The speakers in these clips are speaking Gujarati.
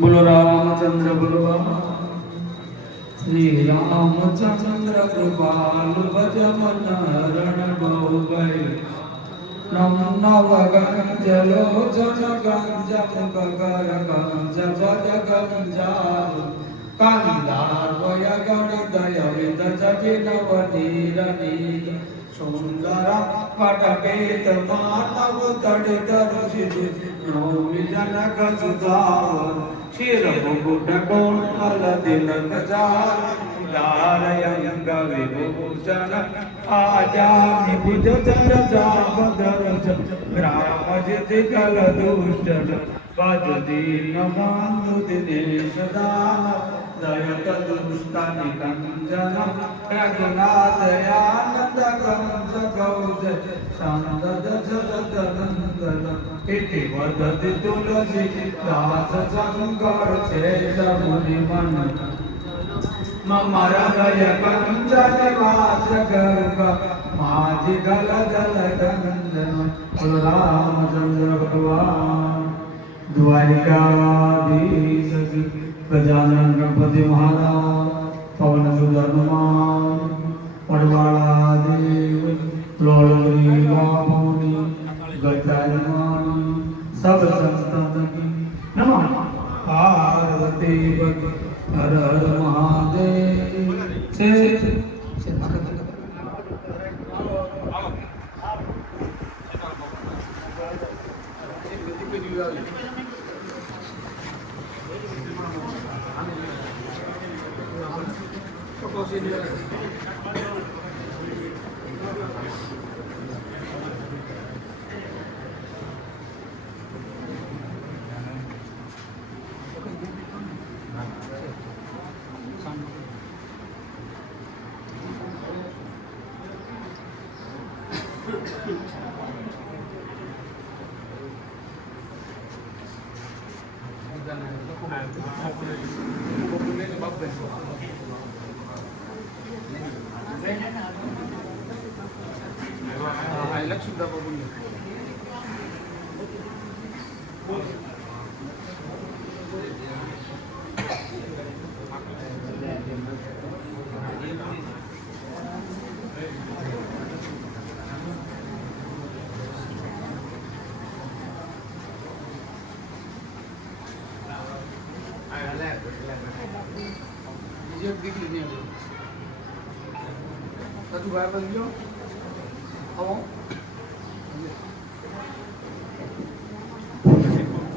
बोलो रामचंद्र भगवान श्री रामचंद्र कृपाल भज मन रण बहु गए नम नव गंजलो जन गंज मुखर गंज भज गंजाल कांदार वय गणितय विद जगि नव नीर नील सुंदर पटकेत मानव तड़ित ऋषि विजन गजदार शिर मुकुट कोमल तिलक धारयंग विभूषण आजामि भुज जामधर ग्राम जिति कल दुष्ट भज दीन बंधु दिनेश दान दयत दुष्ट निकंजन रघुनाथ आनंद कंस गौज शांत दशरथ नंदन इति वदति तुलसी दास शंकर शेष मुनि मन मम हृदय कंचन वास गर्भ माझि गल जल कंदन रामचंद्र भगवान द्वारिकाधीश गजानन गणपति महाराज पवन सुत हनुमान पड़वाड़ा देव लोलरी बामुनि गजानन सब संतन की नमः पार्वती हर हर महादेव से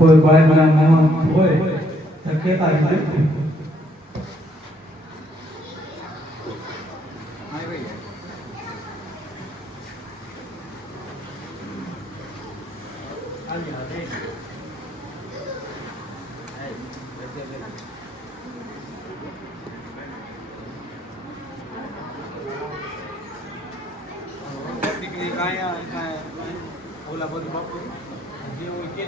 कोई भाई बहन होए के आई ઓલા બધું બાપુ જે હોય કે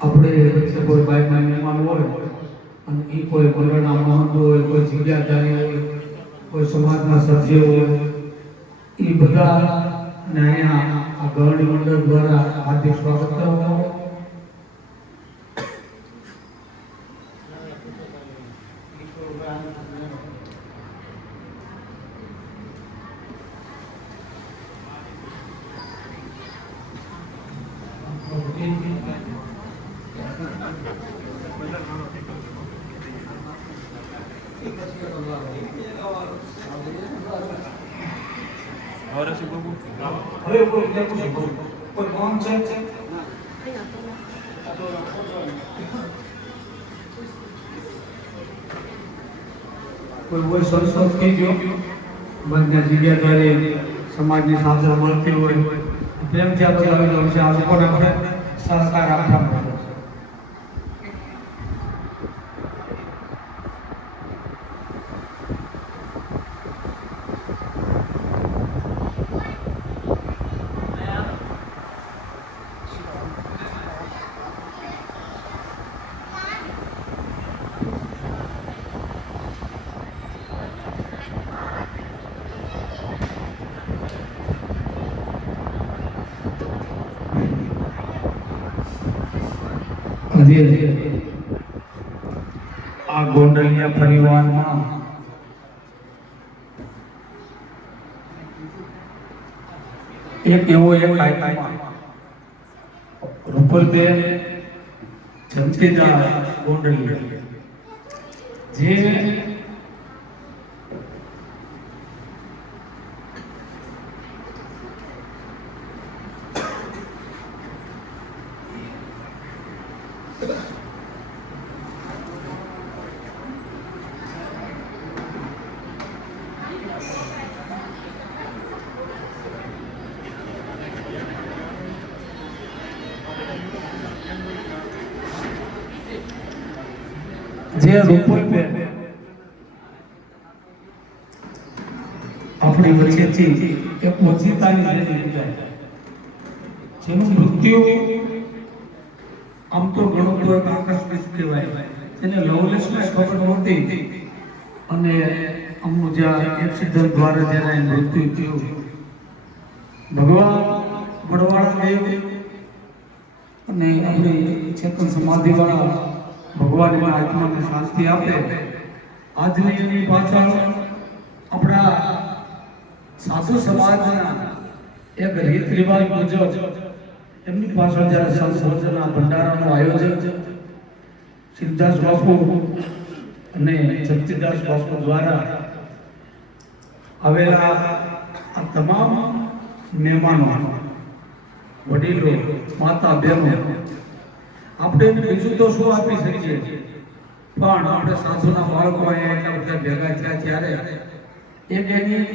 આપણે કોઈ ભાઈ મહેમાન હોય અને એ કોઈ મંડળના મહંત હોય કોઈ જગ્યાધારી હોય કોઈ સમાજના સભ્ય હોય એ બધા ને અહીંયા આ ગરણી મંડળ દ્વારા હાર્દિક સ્વાગત કરવામાં આવે. Ahora sí puedo. Pues vamos a કોઈ સંસ્કૃત કહેજો બંને જગ્યા દ્વારા સમાજની સાધના મળતી હોય પ્રેમથી આ બધા આવેલો છે. આ લોકોને આપણે સહકાર આપવા પડે છે. આ ગોંડલિયા પરિવારમાં એક એવો એક આઈટમ રૂપલબેન જમતીદાસ ગોંડલિયા જે રૂપલબેન આપણી વચ્ચેથી એક ઓચિતાની જાય જેનું મૃત્યુ આમ તો ઘણું બધું આકસ્મિક કહેવાય. એને લવલેસમાં ખબર નહોતી અને અમુક જ્યાં એક્સિડન્ટ દ્વારા જ્યારે મૃત્યુ થયું. ભગવાન વડવાળા દેવ અને આપણી ચેતન સમાધિવાળા ભગવાન એના આત્માને શાંતિ આપે. આજની એની પાછળ આપણા સાધુ સમાજના એક રીત રિવાજ મુજબ એમની પાછળ જ્યારે સંશોધનના ભંડારાનું આયોજન સિદ્ધદાસ બાપુ અને જગતીદાસ બાપુ દ્વારા આવેલા આ તમામ મહેમાનો વડીલો માતા બહેનો આપણે બીજું તો શું આપી શકીએ પણ આપણે સાસુના બાળકો એટલા બધા ભેગા થયા ત્યારે એક એની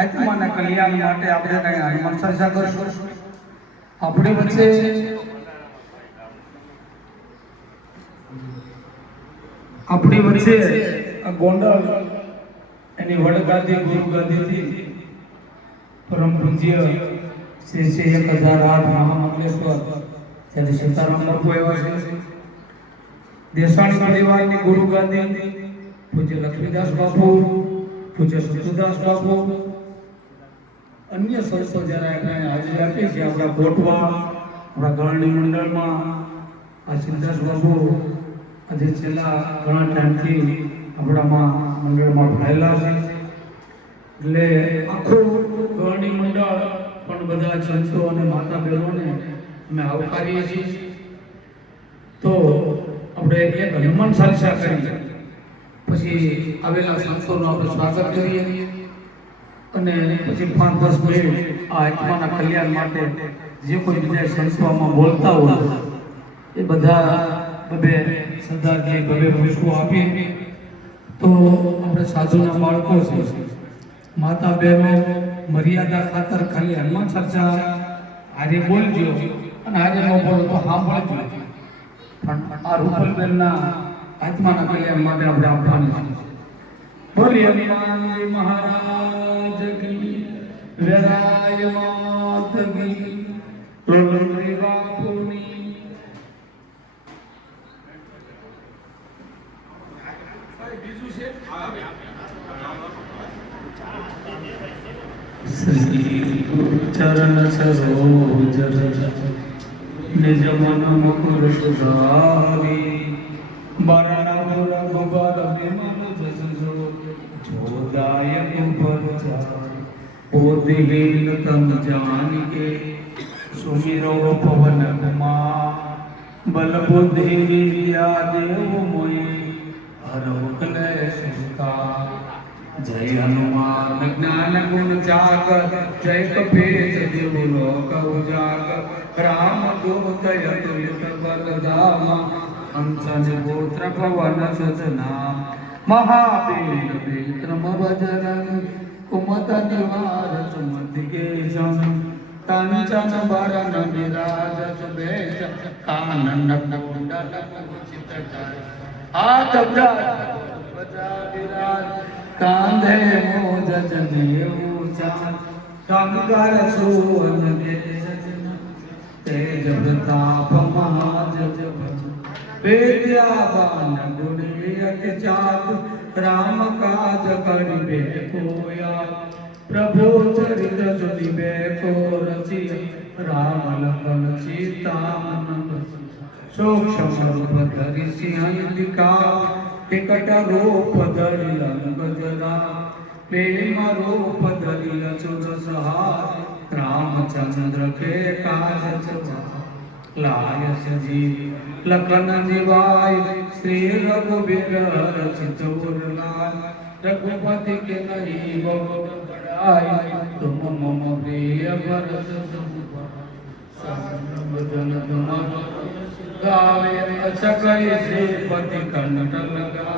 આત્માના કલ્યાણ માટે આપણે કઈ હનુમાન ચર્ચા કરશું. આપણી વચ્ચે આ ગોંડલ એની વડગાદી ગુરુગાદીથી પરમ પૂજ્ય શ્રી 1008 મહામંગલેશ્વર ત્યારે સીતારામ બાપુ આવ્યા છે. દેસાણી પરિવારની ગુરુગાદી પૂજ્ય લક્ષ્મીદાસ બાપુ, પૂજ્ય સતુદાસ બાપુ, અન્ય સંતો જ્યારે હાજરી આપી છે આપણા કોટવા આપણા ગરણી મંડળમાં આ સિદ્ધાસ બાપુ આજે છેલ્લા ઘણા ટાઈમથી આપણામાં મંડળમાં ભરાયેલા છે. એટલે આખું ગરણી મંડળ પણ બધા સંતો અને માતા બહેનોને અમે આવકારીએ છીએ. તો આપણે એક હનુમાન ચાલીસા કરીએ, પછી આવેલા સંતોનું આપણે સ્વાગત કરીએ અને પછી 5-10 મિનિટ આ આત્માના કલ્યાણ માટે જે કોઈ બીજા સંતોમાં બોલતા હોય એ બધા બબે સરદારજી બબે પુષ્પો આપીએ. તો આપણે સાધુના બાળકો છે, માતા બહેનો મર્યાદા ખાતર ખાલી હનુમાન ચર્ચા આજે બોલજો અને આજે ન બોલો તો સાંભળજો, પણ આ રૂપલબેનના આત્માના કલ્યાણ માટે આપણે આપવાની છે. બોલીએ હનુમાનજી મહારાજ કી, વેરાય માત કી, લોલરી બાપુની. શ્રી ગુરુ ચરણ સરોજ નિજ મન મુકુર સુધારી, બરણાપુર ગોપાલ વિમલ જસજો જોદાયક ઉપચાર. બોધિહીન તમ જાનિકે સુમિરો પવન કુમાર, બલ બુદ્ધિ વિદ્યા દેવ મોય હરવ ક્લેશ વિકાર. જય હનુમાન જ્ઞાન ગુણ જાગર, જય કપીશ દેવ લોક ઉજાગર. રામ દૂત અતુલિત બલધામ, હંસન પુત્ર પવન સુત નામ. મહાવીર વિક્રમ બજરંગ, कुमत निवार सुमतिके जम कांचन वरण विराजत बेज कानन कुंडल मुचित कर हाथ ध्वजा विराज कांधे मोज जनेऊ चांद कंकर सोन तेज प्रताप महाजग विद्यावान गुणी अति चातु राम काज करिबे कोया प्रभु चरित सुनिबे को रचि राम लखन सीता मन सूक्ष्म रूप धरि सिंहिका टिकट रूप धरि लंक जरा प्रेम रूप धरि लचुर सहार रामचंद्र के काज चला लायस जी लखन निवाय श्री रघुवीर रचित लाल रघुपति के नहीं बड़ाई तुम मम प्रिय भरत बदन तुम गावे सकई श्रीपति कंठ लगा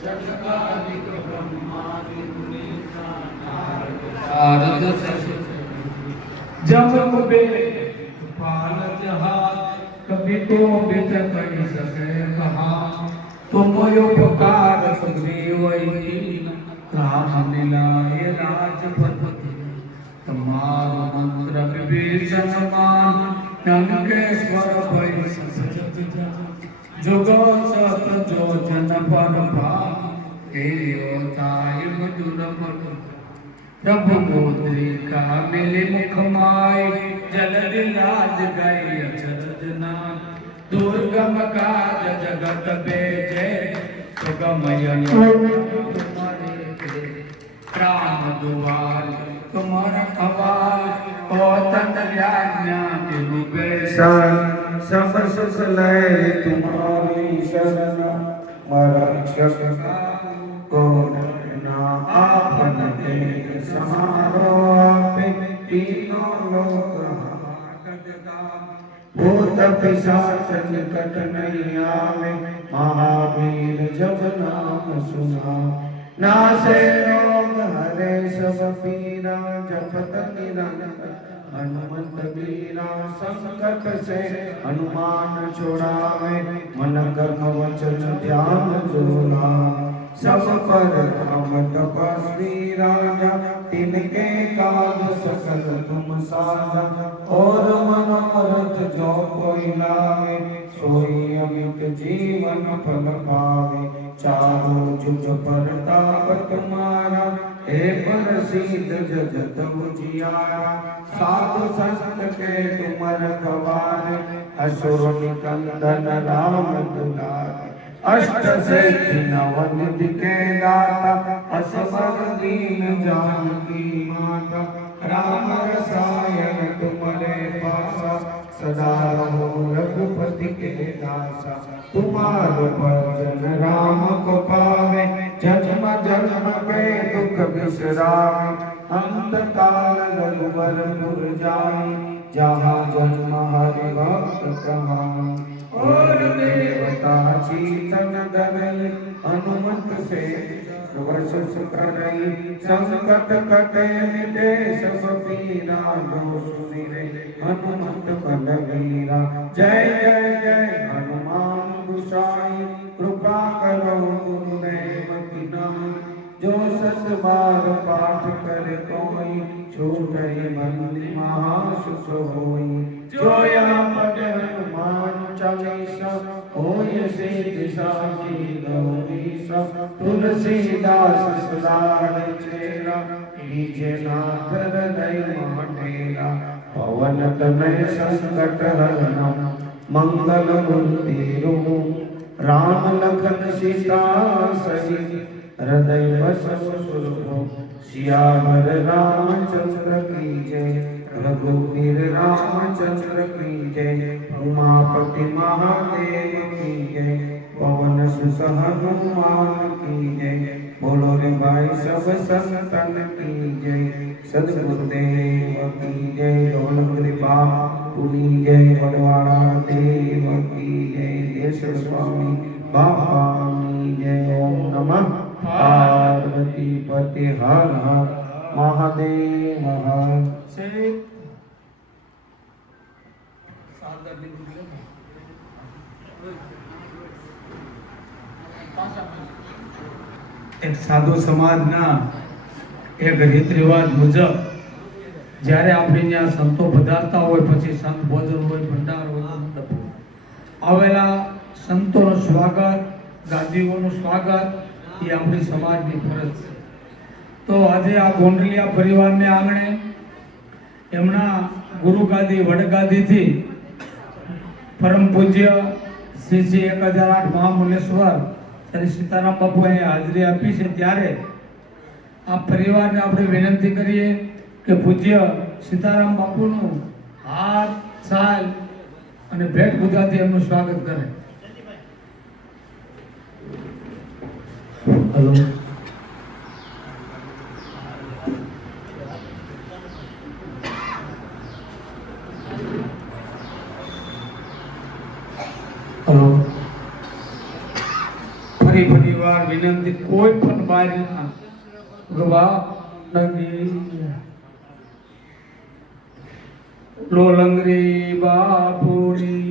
सनकादिक ब्रह्मादि मुनि नारद शशि जब कुबे पाल जहाज कभी को बित कही सके कहा तुम उपकार सुग्रीव राम मिलाए राजपति तुम्हारो मंत्र विभीषण मान लंकेश्वर भय जुगो सत जो जन पर भाई मधुर प्रभु मुद्रिका मिले मुख माय जल राज गई अचरज नाम दुर्गम काज जगत बेजे सुगमय तुम्हारे राम दुआर तुम्हारा अवाल ओ तन आज्ञा बिनु बेसन सब सुख लय तुम्हारी शरण मरक्षक को ना आपन के सहारो आपे तीनों लोक भूत पिशाच निकट नहीं आवे महावीर जब नाम सुना नासे रोग हरे सब पीरा जपत निरंतर हनुमंत वीरा संकट से हनुमान छुड़ावे मन कर्म वचन ध्यान जोला सब पर राम तपस्वी राजा तिनके काज सकल तुम साजा और मनोरथ जो कोई लावे सोई अमित जीवन फल पावे चारों जुग परताप तुम्हारा हे पर सीध जगत उजियारा साधु संत के तुम रखवारे असुर निकंदन राम दुलारे अष्ट सिद्धि नवनिधि के दाता असबर दीन जानकी माता राम रसायन तुम्हारे पासा सदा रहो रघुपति के दासा तुम्हारो भजन राम को पावे जन्म जन्म के दुख बिसरावे अंत काल रघुवर पुर जाई जहाँ जन्म हरि भक्त कहाई और देवता चीतन धरई हनुमत से वर्ष करई संकट कटे मिटे सब पीरा जो सुनिरे हनुमत बलवीरा जय जय जय हनुमान गोसाई कृपा करो गुरुदेव की नाई जो सत बार पाठ करे कोई छूटे बंदी महासुख होई जो या पढ़ हनुमान चालीसा होय सिद्धि साखी गौरीसा तुलसीदास सदा चेरा नीचे नाथ हृदय महटेरा पवन तनय संकट हरणम मंगल मूर्ति रूप राम लखन सीता सहित हृदय बसव सुरभो सियावर रामचंद्र की जय रघुवीर रामचंद्र की जय उमापति महादेव की जय पवन सुत हनुमान की जय बोलो रे भाई सब संतन की जय सद्गुरुदेव की जय ढोलक बापू की जय बड़वाड़ा देव की जय देश स्वामी बाबा की जय ओम नमः पार्वती पति हर हर મહાદેવ હર. એક સાધુ સમાજના એક રીત રિવાજ મુજબ જ્યારે આપણે ત્યાં સંતો પધારતા હોય, પછી સંત ભોજન હોય, ભંડાર હોય, મંડપ હોય, આવેલા સંતોનું સ્વાગત, ગાદીઓનું સ્વાગત એ આપણી સમાજની ફરજ છે. તો આજે આ ગોંડલિયા પરિવારને આંગણે એમના ગુરુ ગાદી વડગાદીથી પરમ પૂજ્ય શ્રી 1008 મહામુલેશ્વર શ્રી સીતારામ બાપુએ હાજરી આપી છે, ત્યારે આ પરિવારને આપણે વિનંતી કરીએ કે પૂજ્ય સીતારામ બાપુનું હાથ, છાલ અને ભેટ પૂજાથી એમનું સ્વાગત કરે. હલો. હલો. ફરી વાર વિનંતી, કોઈ પણ બહાર ગવા નગી લોલંગરી બાપુની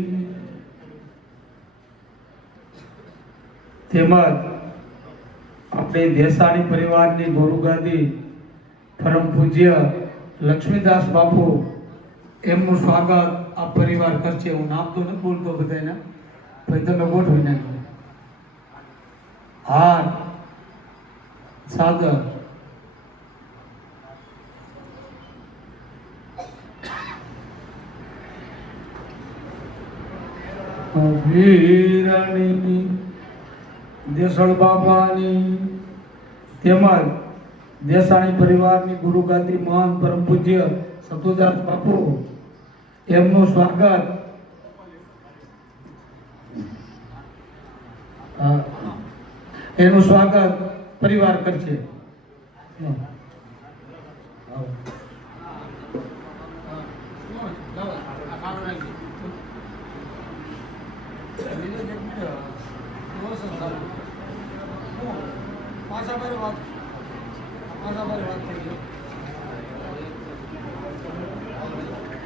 તેમજ આપણે દેસાણી પરિવારની ગુરુગાદી પરમ પૂજ્ય લક્ષ્મીદાસ બાપુ એમનું સ્વાગત આ પરિવાર કરશે. હું નામ તો નથી બોલતો બધાના, પછી તમે ગોઠવી નાખો. હાર, સાદર, વીરાણી, દેસળ બાબાની તેમજ દેસાણી પરિવારની ગુરુગાદી મહાન પરમ પૂજ્ય સતુદાસ બાપુ એમનું સ્વાગત એનું સ્વાગત પરિવાર કરશે.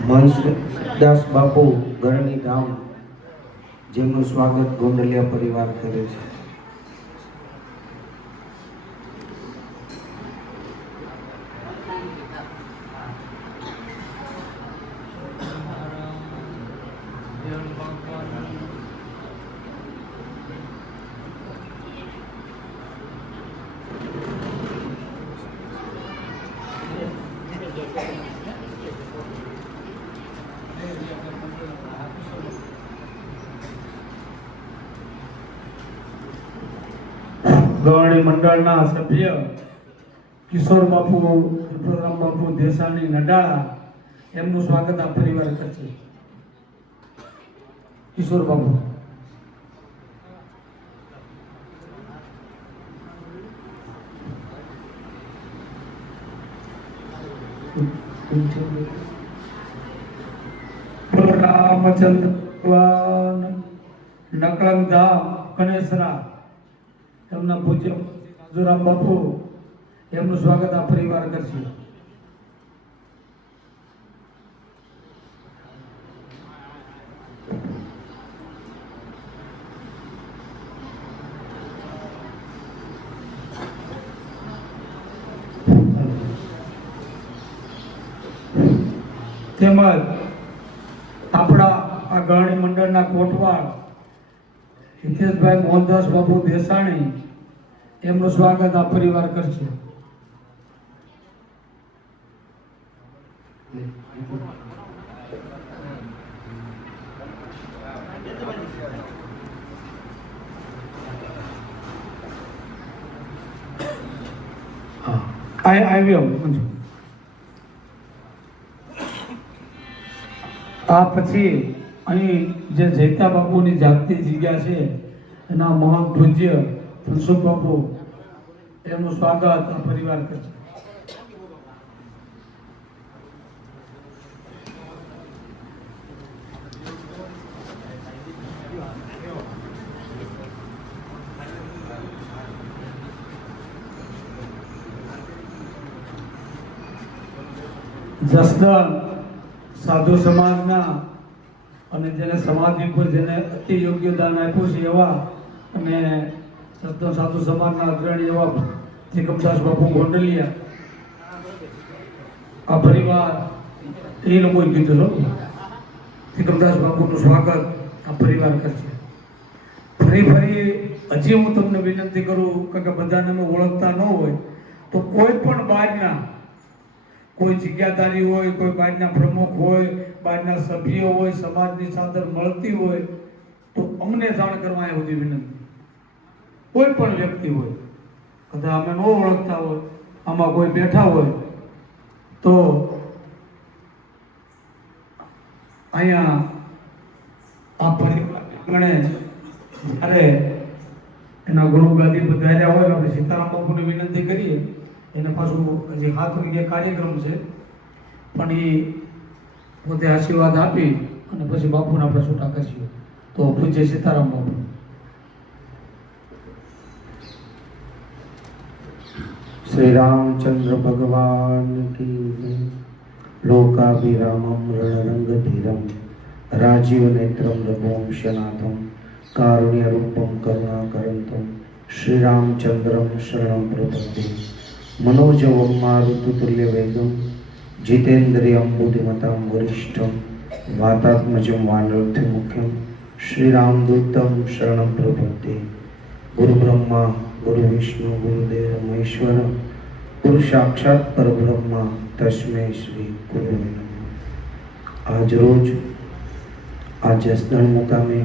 હંસદાસ બાપુ ગરણી ગામ, જેમનું સ્વાગત ગોંડલિયા પરિવાર કરે છે. ગવર્ણી મંડળના સભ્ય કિશોર બાપુ, વિપ્રોરામ બાપુ દેસાણી નડાળા એમનું સ્વાગત આ પરિવાર કરશે. કિશોર બાપુ. રામચંદ્ર નકળંગ ધામ કનેસરા એમના પૂજ્ય રાજુરામ બાપુ એમનું સ્વાગત આ પરિવાર કરશે. તેમજ આપણા આ ગરણી મંડળના કોટવાળ હિતેશભાઈ મોહનદાસ બાપુ દેસાણી એમનું સ્વાગત આ પરિવાર કરશે. આવ્યો આ પછી અહીં જે જૈતા બાપુની જાગતી જગ્યા છે એના મહાન પૂજ્ય ધનસુખ બાપુ એમનું સ્વાગત આ પરિવાર કરશે. જસદણ સાધુ સમાજના અને જેને સમાધિ પર જેને અતિ યોગ્ય દાન આપ્યું છે એવા અને જસદણ સાધુ સમાજના અગ્રણી એવા ત્રિકમદાસ બાપુ ગોંડલિયા આ પરિવાર એ લોકોએ કીધું ત્રિકમદાસ બાપુનું સ્વાગત આ પરિવાર કરશે. ફરી હજી હું તમને વિનંતી કરું કે બધાને અમે ઓળખતા ન હોય તો કોઈ પણ બહારના કોઈ જગ્યાધારી હોય, કોઈ બહારના પ્રમુખ હોય, બહારના સભ્યો હોય, સમાજની ચાદર મળતી હોય તો અમને જાણ કરવા એ બધી વિનંતી. કોઈ પણ વ્યક્તિ હોય, કદાચ અમે ન ઓળખતા હોય, આમાં કોઈ બેઠા હોય તો અહીંયા આ પરિવારને જ્યારે એના ગુરુ ગાદી પધાર્યા હોય આપણે સીતારામ બાપુને વિનંતી કરીએ. એને પાછું હજી 7 વાગે કાર્યક્રમ છે પણ એ પોતે આશીર્વાદ આપી અને પછી બાપુને આપણે છૂટા કરીશું. તો પૂજ્ય સીતારામ બાપુ. શ્રી રામચંદ્ર ભગવાન કી જય. લોકાભિરામમ રણરંગધીરમ રાજીવ નેત્રમ રઘુવંશનાથમ કારુણ્ય રૂપમ કરુણાકરંતમ શ્રી રામચંદ્રમ શરણમ પ્રપદ્યે. मनोजवं मारुततुल्यवेगं जितेन्द्रियं बुद्धिमतां वरिष्ठं वातात्मजं वानरथिमुख्यं श्रीरामदूतं शरणं प्रपद्ये. गुरु ब्रह्मा गुरु विष्णु गुरुदेव महेश्वर गुरु साक्षात परब्रह्मा तस्मै श्री गुरुवे नमः. आज रोज આ જસદણ મુકામે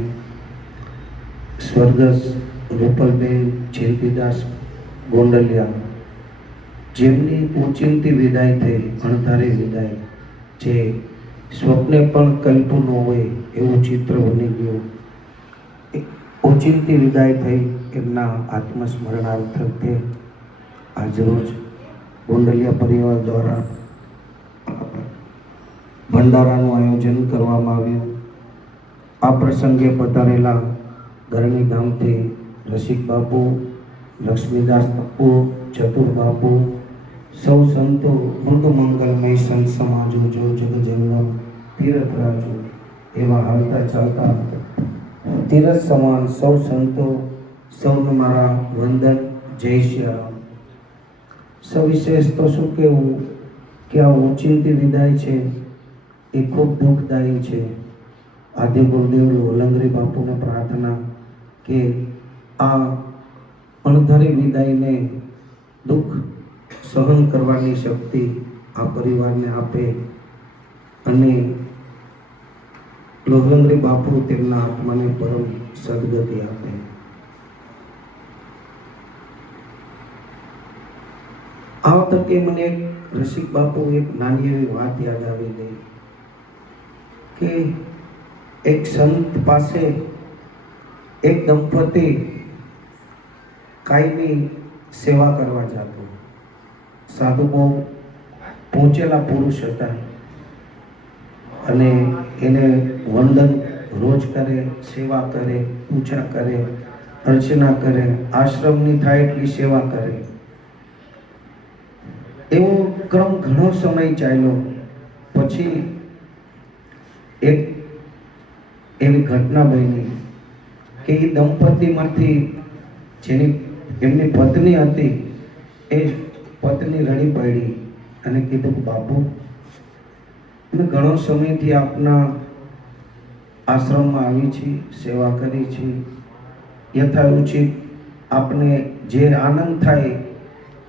સ્વર્ગસ્થ રૂપલબેન જયંતિદાસ ગોંડલિયા જેમની ઓચિંતી વિદાય થઈ, અણધારી વિદાય, જે સ્વપ્ને પણ કલ્પ્યું ન હોય એવું ચિત્ર બની ગયું. ઓચિંતી વિદાય થઈ એમના આત્મસ્મરણાર્થે આજરોજ ગોંડલિયા પરિવાર દ્વારા ભંડારાનું આયોજન કરવામાં આવ્યું. આ પ્રસંગે પધારેલા ગરણી ગામથી રસિક બાપુ, લક્ષ્મીદાસ બાપુ, ચતુર બાપુ, સૌ સંતો, મૃદ મંગલમય સંત સમાજો, જો જગજંગમ તીર્થરાજો એવા હાલતા ચાલતા તીરથ સમાન સૌ સંતો, સૌને મારા વંદન. જય શ્રી રામ. સવિશેષ તો શું કહેવું કે આ ઓચિંતી વિદાય છે એ ખૂબ દુઃખદાયી છે. આદિ ગુરુદેવ લોલંગરી બાપુને પ્રાર્થના કે આ અણધારી વિદાયને દુઃખ સહન કરવાની શક્તિ આ પરિવારને આપે અને લોલંગરી બાપુ તેમના આત્માને પરમ સદગતિ આપે. આ વખતે મને રસિક બાપુ એક નાની એવી વાત યાદ આવી ગઈ કે એક સંત પાસે એક દંપતી કાયમી સેવા કરવા જતો. સાધુ બહુ પહોંચેલા પુરુષ હતા અને એને વંદન રોજ કરે, સેવા કરે, પૂજા કરે, અર્ચના કરે, આશ્રમની થાય એટલી સેવા કરે. એવો ક્રમ ઘણો સમય ચાલ્યો. પછી એક એવી ઘટના બની કે એ દંપતીમાંથી જેની એમની પત્ની હતી એ પત્ની રડી પડી અને કીધું, બાપુ અમે ઘણો સમયથી આપના આશ્રમમાં આવી છીએ, સેવા કરી છે, યથાઉચિત આપને જે આનંદ થાય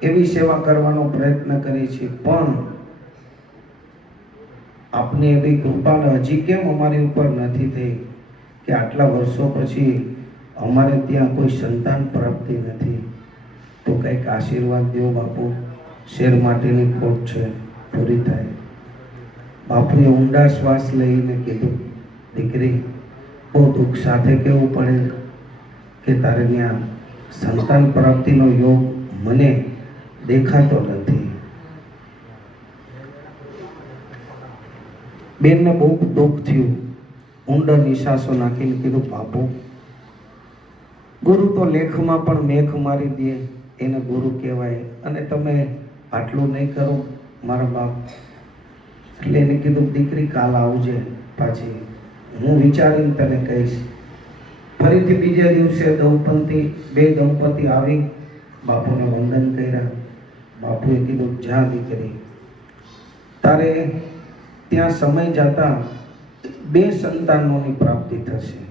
એવી સેવા કરવાનો પ્રયત્ન કરી છે, પણ આપની એવી કૃપા હજી કેમ અમારી ઉપર નથી થઈ કે આટલા વર્ષો પછી અમારે ત્યાં કોઈ સંતાન પ્રાપ્તિ નથી, તો કંઈક આશીર્વાદ દો બાપુ, શેર માટેની ખોટ છે, પૂરી થાય. બાપુએ ઊંડા શ્વાસ લઈને કીધું, દીકરી બહુ દુઃખ સાથે કહેવું પડે કે તારે ત્યાં સંતાન પ્રાપ્તિનો યોગ મને દેખાતો નથી. બેનને બહુ દુઃખ થયું. ઊંડા નિશાસો નાખીને કીધું, બાપુ ગુરુ તો લેખમાં પણ મેખ મારી દે એને ગુરુ કહેવાય અને તમે આટલું નહીં કરો મારા બાપ. એટલે એને કીધું દીકરી કાલ આવજે પાછી, હું વિચારીને તને કહીશ. ફરીથી બીજે દિવસે બે દંપતી આવી બાપુને વંદન કર્યા. બાપુએ કીધું જા દીકરી, તારે ત્યાં સમય જતા 2 સંતાનોની પ્રાપ્તિ થશે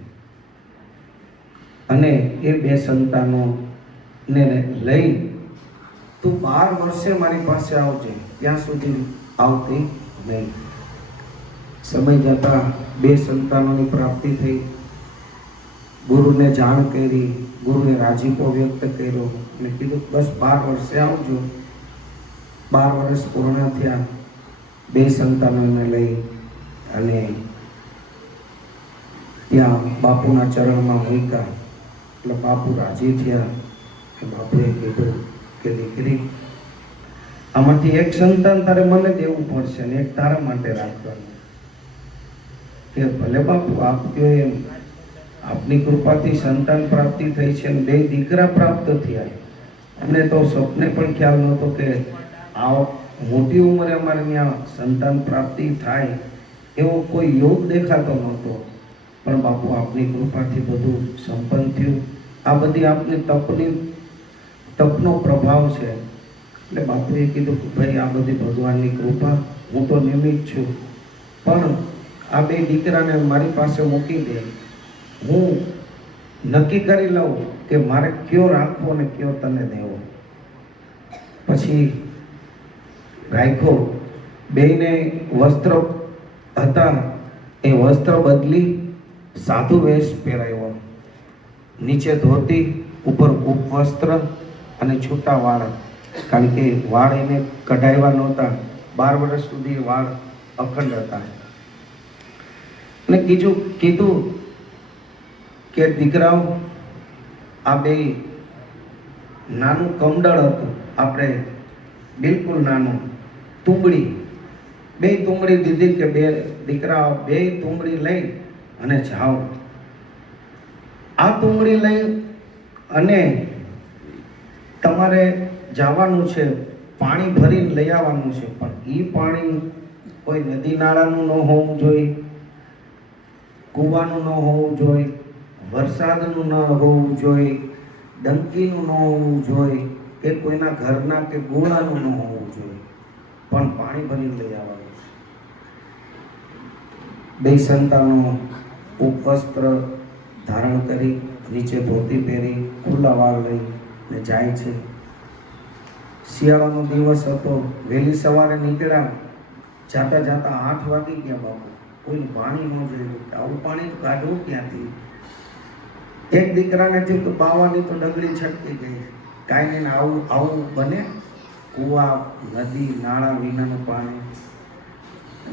અને એ 2 સંતાનોને લઈ તું 12 વર્ષે મારી પાસે આવજે, ત્યાં સુધી આવતી નહીં. સમય જતા 2 સંતાનોની પ્રાપ્તિ થઈ. ગુરુને જાણ કરી, ગુરુએ રાજીપો વ્યક્ત કર્યો અને કીધું બસ 12 વર્ષે આવજો. 12 વર્ષ પૂર્ણ થયા. 2 સંતાનોને લઈ અને ત્યાં બાપુના ચરણમાં મૂક્યા. એટલે બાપુ રાજી થયા. બાપુએ કીધું કે દીકરી, આમાંથી 1 સંતાન તારે મને દેવું પડશે ને 1 તારા માટે રાખવાનું. કે ભલે બાપુ, આપ કહો એમ. આપની કૃપાથી સંતાન પ્રાપ્તિ થઈ છે અને 2 દીકરા પ્રાપ્ત થયા. અમને તો સ્વપ્ને પણ ખ્યાલ નહોતો કે આ મોટી ઉંમરે અમારે ત્યાં સંતાન પ્રાપ્તિ થાય એવો કોઈ યોગ દેખાતો નહોતો. પણ બાપુ, આપની કૃપાથી બધું સંપન્ન થયું. આ બધી આપની તપનો પ્રભાવ છે. એટલે બાપુએ કીધું કે ભાઈ, આ બધી ભગવાનની કૃપા, હું તો નિમિત્ત છું, પણ આ 2 દીકરાને મારી પાસે મૂકી દે. હું નક્કી કરી લઉં કે મારે કયો રાખવો અને કયો તને દેવો. પછી રાખ્યો. 2ને વસ્ત્ર હતા એ વસ્ત્ર બદલી સાધુ વેશ પહેરાવ્યો. નીચે ધોતી, ઉપર ઉપવસ્ત્ર અને છૂટા વાળ. કારણ કે વાળ એને કઢાવ્યા નહોતા. 12 વર્ષ સુધી વાળ અખંડ હતા. અને કીધું કે દીકરાઓ, આ 2 નાનું કમડળ હતું, આપણે બિલકુલ નાનું તુંબડી, 2 તુંબડી દીધી કે 2 દીકરા 2 તુંબડી લઈ અને જાઓ. આ તુંબડી લઈ અને તમારે જવાનું છે, પાણી ભરીને લઈ આવવાનું છે. પણ એ પાણી કોઈ નદી નાળાનું ન હોવું જોઈએ, કૂવાનું ન હોવું જોઈએ, વરસાદનું ન હોવું જોઈએ, ડંકીનું ન હોવું જોઈએ, કે કોઈના ઘરના કે ગોળાનું ન હોવું જોઈએ, પણ પાણી ભરીને લઈ આવવાનું છે. 2 સંતાનો ઉપવસ્ત્ર ધારણ કરી, નીચે ધોતી પહેરી, ખુલ્લા વાળ લઈને જાય છે. શિયાળાનો દિવસ હતો. વહેલી સવારે નીકળ્યા. જાતા 8 વાગી ગયા. બાપુ, કોઈ પાણી ન જોયું. આવું પાણી કાઢવું ક્યાંથી? એક દીકરાને થયું તો બાવાની તો ડગરી છટકી ગઈ. કાંઈ નહીં, આવું બને? કૂવા, નદી, નાળા વિનાનું પાણી.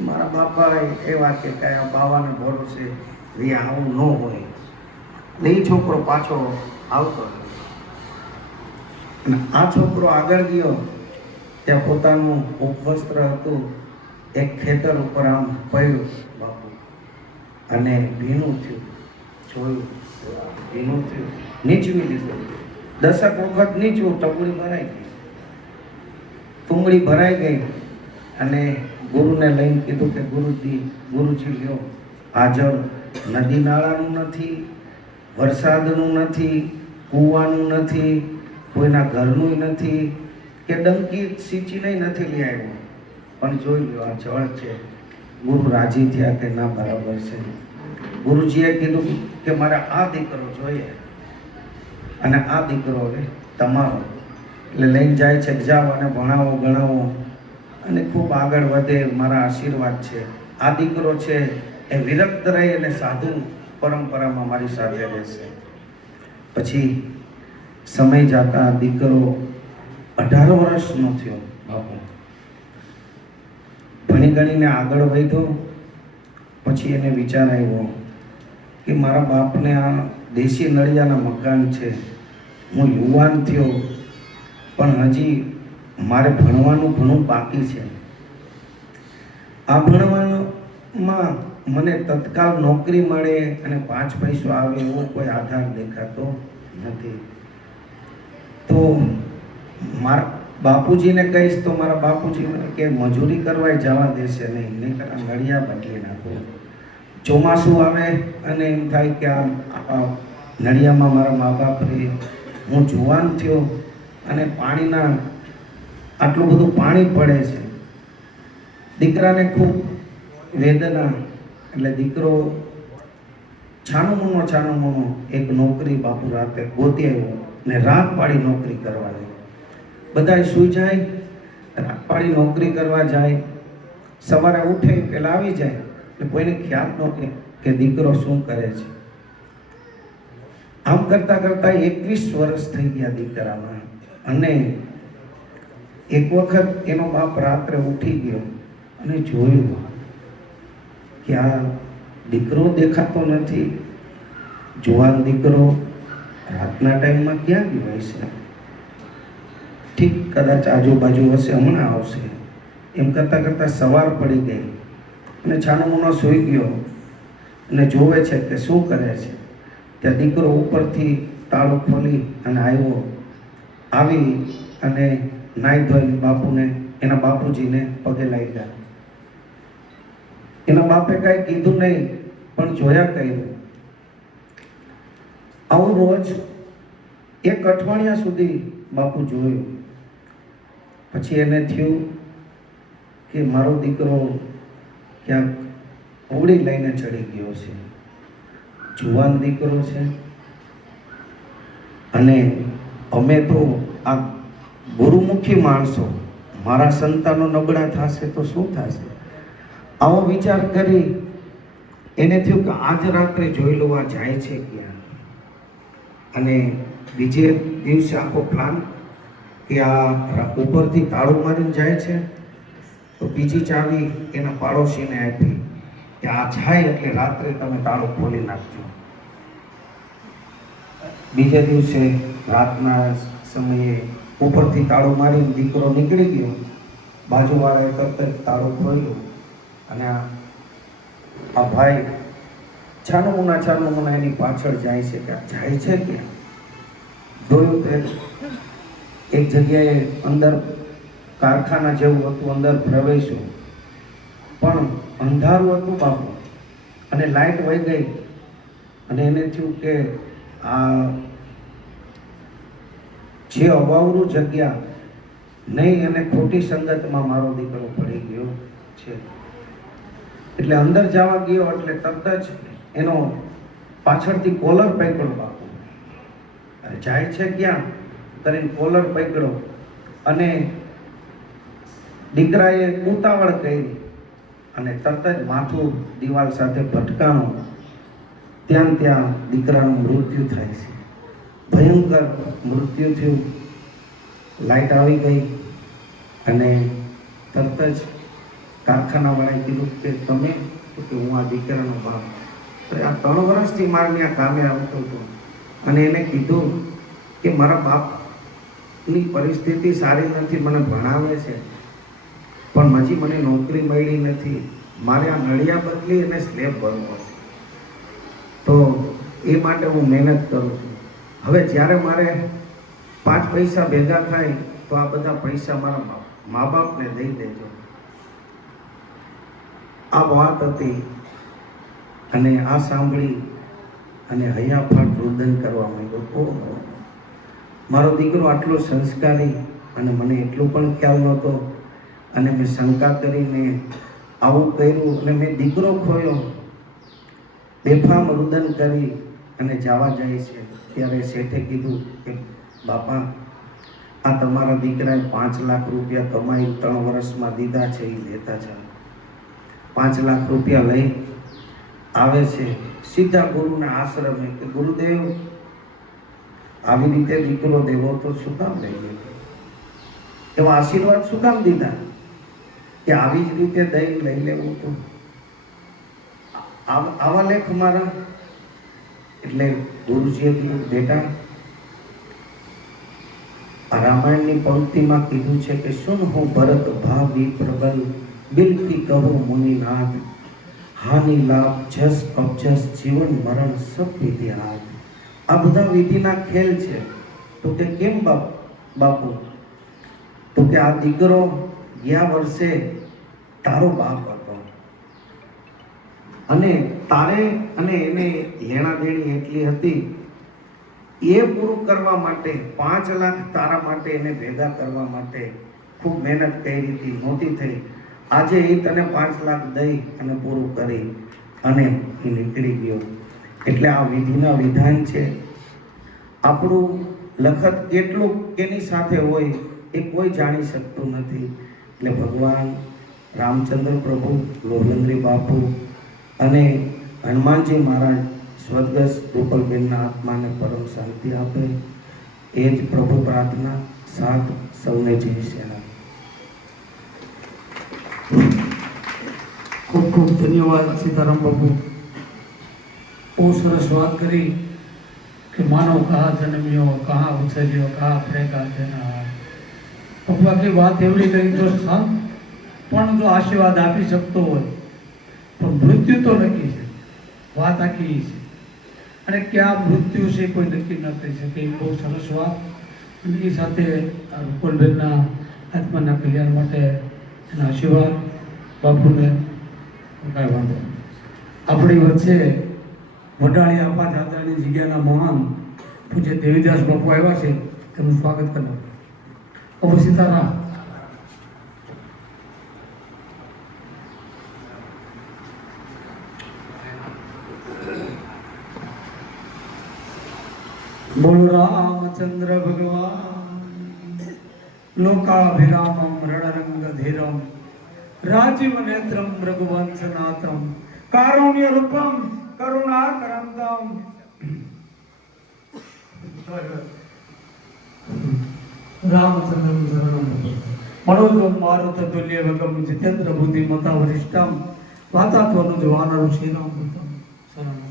મારા બાપા એવા કે કયા બાવાને ભરોસે આવું ન હોય. એ છોકરો પાછો આવતો. અને આ છોકરો આગળ ગયો. ત્યાં પોતાનું ઉપવસ્ત્ર હતું, એક ખેતર ઉપર આમ પડ્યું બાપુ, અને ભીનું થયું. જોયું, ભીનું થયું, નીચવી લીધું. 10 વખત નીચવું, ટબુડી ભરાઈ ગઈ, તુંબડી ભરાઈ ગઈ. અને ગુરુને લઈને કીધું કે ગુરુજી લ્યો, આ જળ નદી નાળાનું નથી, વરસાદનું નથી, કૂવાનું નથી, કોઈના ઘરનું નથી, કે ડંકી સિંચીને નથી લઈ આવ્યો, પણ જોઈ લો આ જળ છે. ગુરુ રાજી થયા કે ના, બરાબર છે. ગુરુજીએ કીધું કે મારે આ દીકરો જોઈએ અને આ દીકરો તમારો. એટલે લઈને જાય છે, જાઓ અને ભણાવો ગણાવો અને ખૂબ આગળ વધે, મારા આશીર્વાદ છે. આ દીકરો છે એ વિરક્ત રહી અને સાધુ પરંપરામાં મારી સાથે રહેશે. પછી સમય જતા દીકરો 18 વર્ષનો થયો. બાપુ ભણી ગણીને આગળ વધ્યો. પછી એને વિચાર આવ્યો કે મારા બાપને આ દેશી નળિયાના મકાન છે, હું યુવાન થયો, પણ હજી મારે ભણવાનું ઘણું બાકી છે. આ ભણવામાં મને તત્કાલ નોકરી મળે અને 5 પૈસો આવે એવો કોઈ આધાર દેખાતો નથી. તો બાપુજીને કહીશ તો મારા બાપુજી મને કે મજૂરી કરવા જવા દેશે નહીં, નહીંતર આ નળિયા બદલી નાખો. ચોમાસું આવે અને એમ થાય કે આ નળિયામાં મારા મા બાપ રહે. હું જુવાન થયો અને પાણીના આટલું બધું પાણી પડે છે. દીકરાને ખૂબ વેદના, એટલે દીકરો છાનોમૂનો એક નોકરી બાપુ રાતે ગોતી આવ્યો ને રાત પાડી નોકરી કરવાની. બધાય સૂઈ જાય, રાત પાડી નોકરી કરવા જાય. સવારે ઉઠે પેલા આવી જાય એટલે કોઈને ખ્યાલ નહોતો કે દીકરો શું કરે છે. આમ કરતા કરતા 21 વર્ષ થઈ ગયા દીકરામાં. અને એક વખત એનો બાપ રાત્રે ઉઠી ગયો અને જોયું કે આ દીકરો દેખાતો નથી. જુવાન દીકરો રાતના ટાઈમમાં ક્યાં ગયો હશે? ઠીક, કદાચ આજુબાજુ હશે, હમણાં આવશે. એમ કરતાં કરતાં સવાર પડી ગઈ અને છાનોમૂનો સૂઈ ગયો અને જોવે છે કે શું કરે છે. ત્યાં દીકરો ઉપરથી તાળું ખોલી અને આવી અને નાઈ ધોઈને બાપુને, એના બાપુજીને પગે લાગ્યા. એના બાપે કાંઈ કીધું નહીં, પણ જોયા કર્યું. આવું રોજ 1 અઠવાડિયા સુધી બાપુ જોયું. પછી એને થયું કે મારો દીકરો ક્યાંક હોડી લઈને ચડી ગયો છે. જુવાન દીકરો છે અને અમે તો આ ગુરુમુખી માણસો, મારા સંતાનો નબળા થશે તો શું થશે? આવો વિચાર કરી એને થયું કે આજ રાત્રે જોઈ લો આ જાય છે ક્યાં. અને બીજે દિવસે આખો પ્લાન કે આ ઉપરથી તાળું મારીને જાય છે, તો બીજી ચાવી એના પાડોશીને આપી કે આ જાય એટલે રાત્રે તમે તાળું ખોલી નાખજો. બીજે દિવસે રાતના સમયે ઉપરથી તાળું મારીને દીકરો નીકળી ગયો. બાજુવાળાએ તરત જ તાળું ખોલ્યું અને આ ભાઈ છાનોમૂના એની પાછળ જાય છે કે જાય છે ક્યાં. જોયું તે એક જગ્યાએ અંદર કારખાના જેવું હતું, અંદર પ્રવેશ્યો પણ અંધારું હતું બાપુ, અને લાઈટ વહી ગઈ. અને એને થયું કે આ જે અવાવરું જગ્યા નહીં અને ખોટી સંગતમાં મારો દીકરો પડી ગયો છે. એટલે અંદર જવા ગયો એટલે તરત જ એનો પાછળથી કોલર પકડ્યો બાપુ. જાય છે ક્યાં કરીને કોલર પકડ્યો અને દીકરાએ ઉતાવળ કરી અને તરત જ માથું દિવાલ સાથે ભટકાણું. ત્યાં દીકરાનું મૃત્યુ થાય છે. ભયંકર મૃત્યુ થયું. લાઈટ આવી ગઈ અને તરત જ કારખાનાવાળાએ કીધું કે તમે, તો કે હું આ દીકરાનો બાપ. આ 3 વર્ષથી મારે ત્યાં કામે આવતો હતો અને એને કીધું કે મારા બાપની પરિસ્થિતિ સારી નથી, મને ભણાવે છે પણ હજી મને નોકરી મળી નથી. મારે આ નળિયા બદલી અને સ્લેબ ભરવો છે, તો એ માટે હું મહેનત કરું છું. હવે જ્યારે મારે 5 પૈસા ભેગા થાય તો આ બધા પૈસા મારા મા બાપને દઈ દેજો. આ વાત હતી અને આ સાંભળી અને હૈયાફાટ રુદન કરવા માંડ્યો. મારો દીકરો આટલો સંસ્કારી, અને મને એટલું પણ ખ્યાલ નહોતો. અને મેં શંકા કરીને આવું કર્યું અને મેં દીકરો ખોયો. બેફામ રુદન કરી અને જવા જાય છે ત્યારે શેઠે કીધું કે બાપા, આ તમારા દીકરાએ 5 લાખ રૂપિયા કમાઈ 3 વર્ષમાં દીધા છે, એ લેતા છે. 5 લાખ રૂપિયા લઈ આવે છે સીધા ગુરુના આશ્રમે કે ગુરુદેવ, આવી રીતે દીકરો દેવો તો શું કામ લઈ લીધો? એવા આશીર્વાદ શું કામ દીધા કે આવી જ રીતે દઈ લઈ લેવું? તો આવા લેખ મારા. એટલે ગુરુજીએ કીધું, બેટા, આ રામાયણની પંક્તિમાં કીધું છે કે સુન હું ભરત ભાવી પ્રબલ, બિલકી કહો મુનિનાથ, હાનિ લાભ જસ અબજસ જીવન મરણ સબ વિધિ. આ બધા વિધિના ખેલ છે. તો કે કેમ બાપુ? તો કે આ દીકરો ગયા વર્ષે તારો બાપ હતો અને તારે અને એને લેણા દેણી એટલી હતી, એ પૂરું કરવા માટે 5 લાખ તારા માટે એને ભેગા કરવા માટે ખૂબ મહેનત કરી હતી, નહોતી થઈ. આજે એ તને 5 લાખ દઈ અને પૂરું કરી અને એ નીકળી ગયો. એટલે આ વિધિના વિધાન છે. આપણું લખત કેટલું કેની સાથે હોય એ કોઈ જાણી શકતું નથી. એટલે ભગવાન રામચંદ્ર પ્રભુ, લોહલંગરી બાપુ અને હનુમાનજી મહારાજ સ્વર્ગસ્થ રૂપલબેનના આત્માને પરમ શાંતિ આપે, એ જ પ્રભુ પ્રાર્થના. સાથ સૌને જય સેના. ખૂબ ખૂબ ધન્યવાદ સીતારામ બાપુ. બહુ સરસ વાત કરી કે માનવ કહા જન્મ્યો, કહા ઉછર્યો, કહા ફેંકા જના. બાપુ આટલી વાત એવડી કરી, જો સંત પણ જો આશીર્વાદ આપી શકતો હોય તો મૃત્યુ તો નક્કી છે. વાત આખી છે અને ક્યાં મૃત્યુ છે કોઈ નક્કી ન કરી શકે. એ બહુ સરસ વાત. અને એ સાથે રૂપલબેનના આત્માના કલ્યાણ માટે એના આશીર્વાદ. બાપુને કાંઈ વાંધો. આપણી વચ્ચે વડાળી આપા દાદાની જગ્યાના મહાન પૂજ્ય દેવીદાસ બાપુ આવ્યા છે, તેમનું સ્વાગત કરો. ઓ સીતારામ. બોલો રામચંદ્ર ભગવાન. લોકાભિરામમ રણરંગ ધીરમ રાજીવ નેત્રમ રઘુવંશનાથમ કારુણ્ય રૂપમ કરુણાકરંતમ. રામચંદ્ર મનોજમ મારુત તુલ્ય વગમ જીતેન્દ્ર બુદ્ધિમતા વરિષ્ઠમ વાતાત્વનું જવાનરું શ્રીરામૃતમ શરણમ.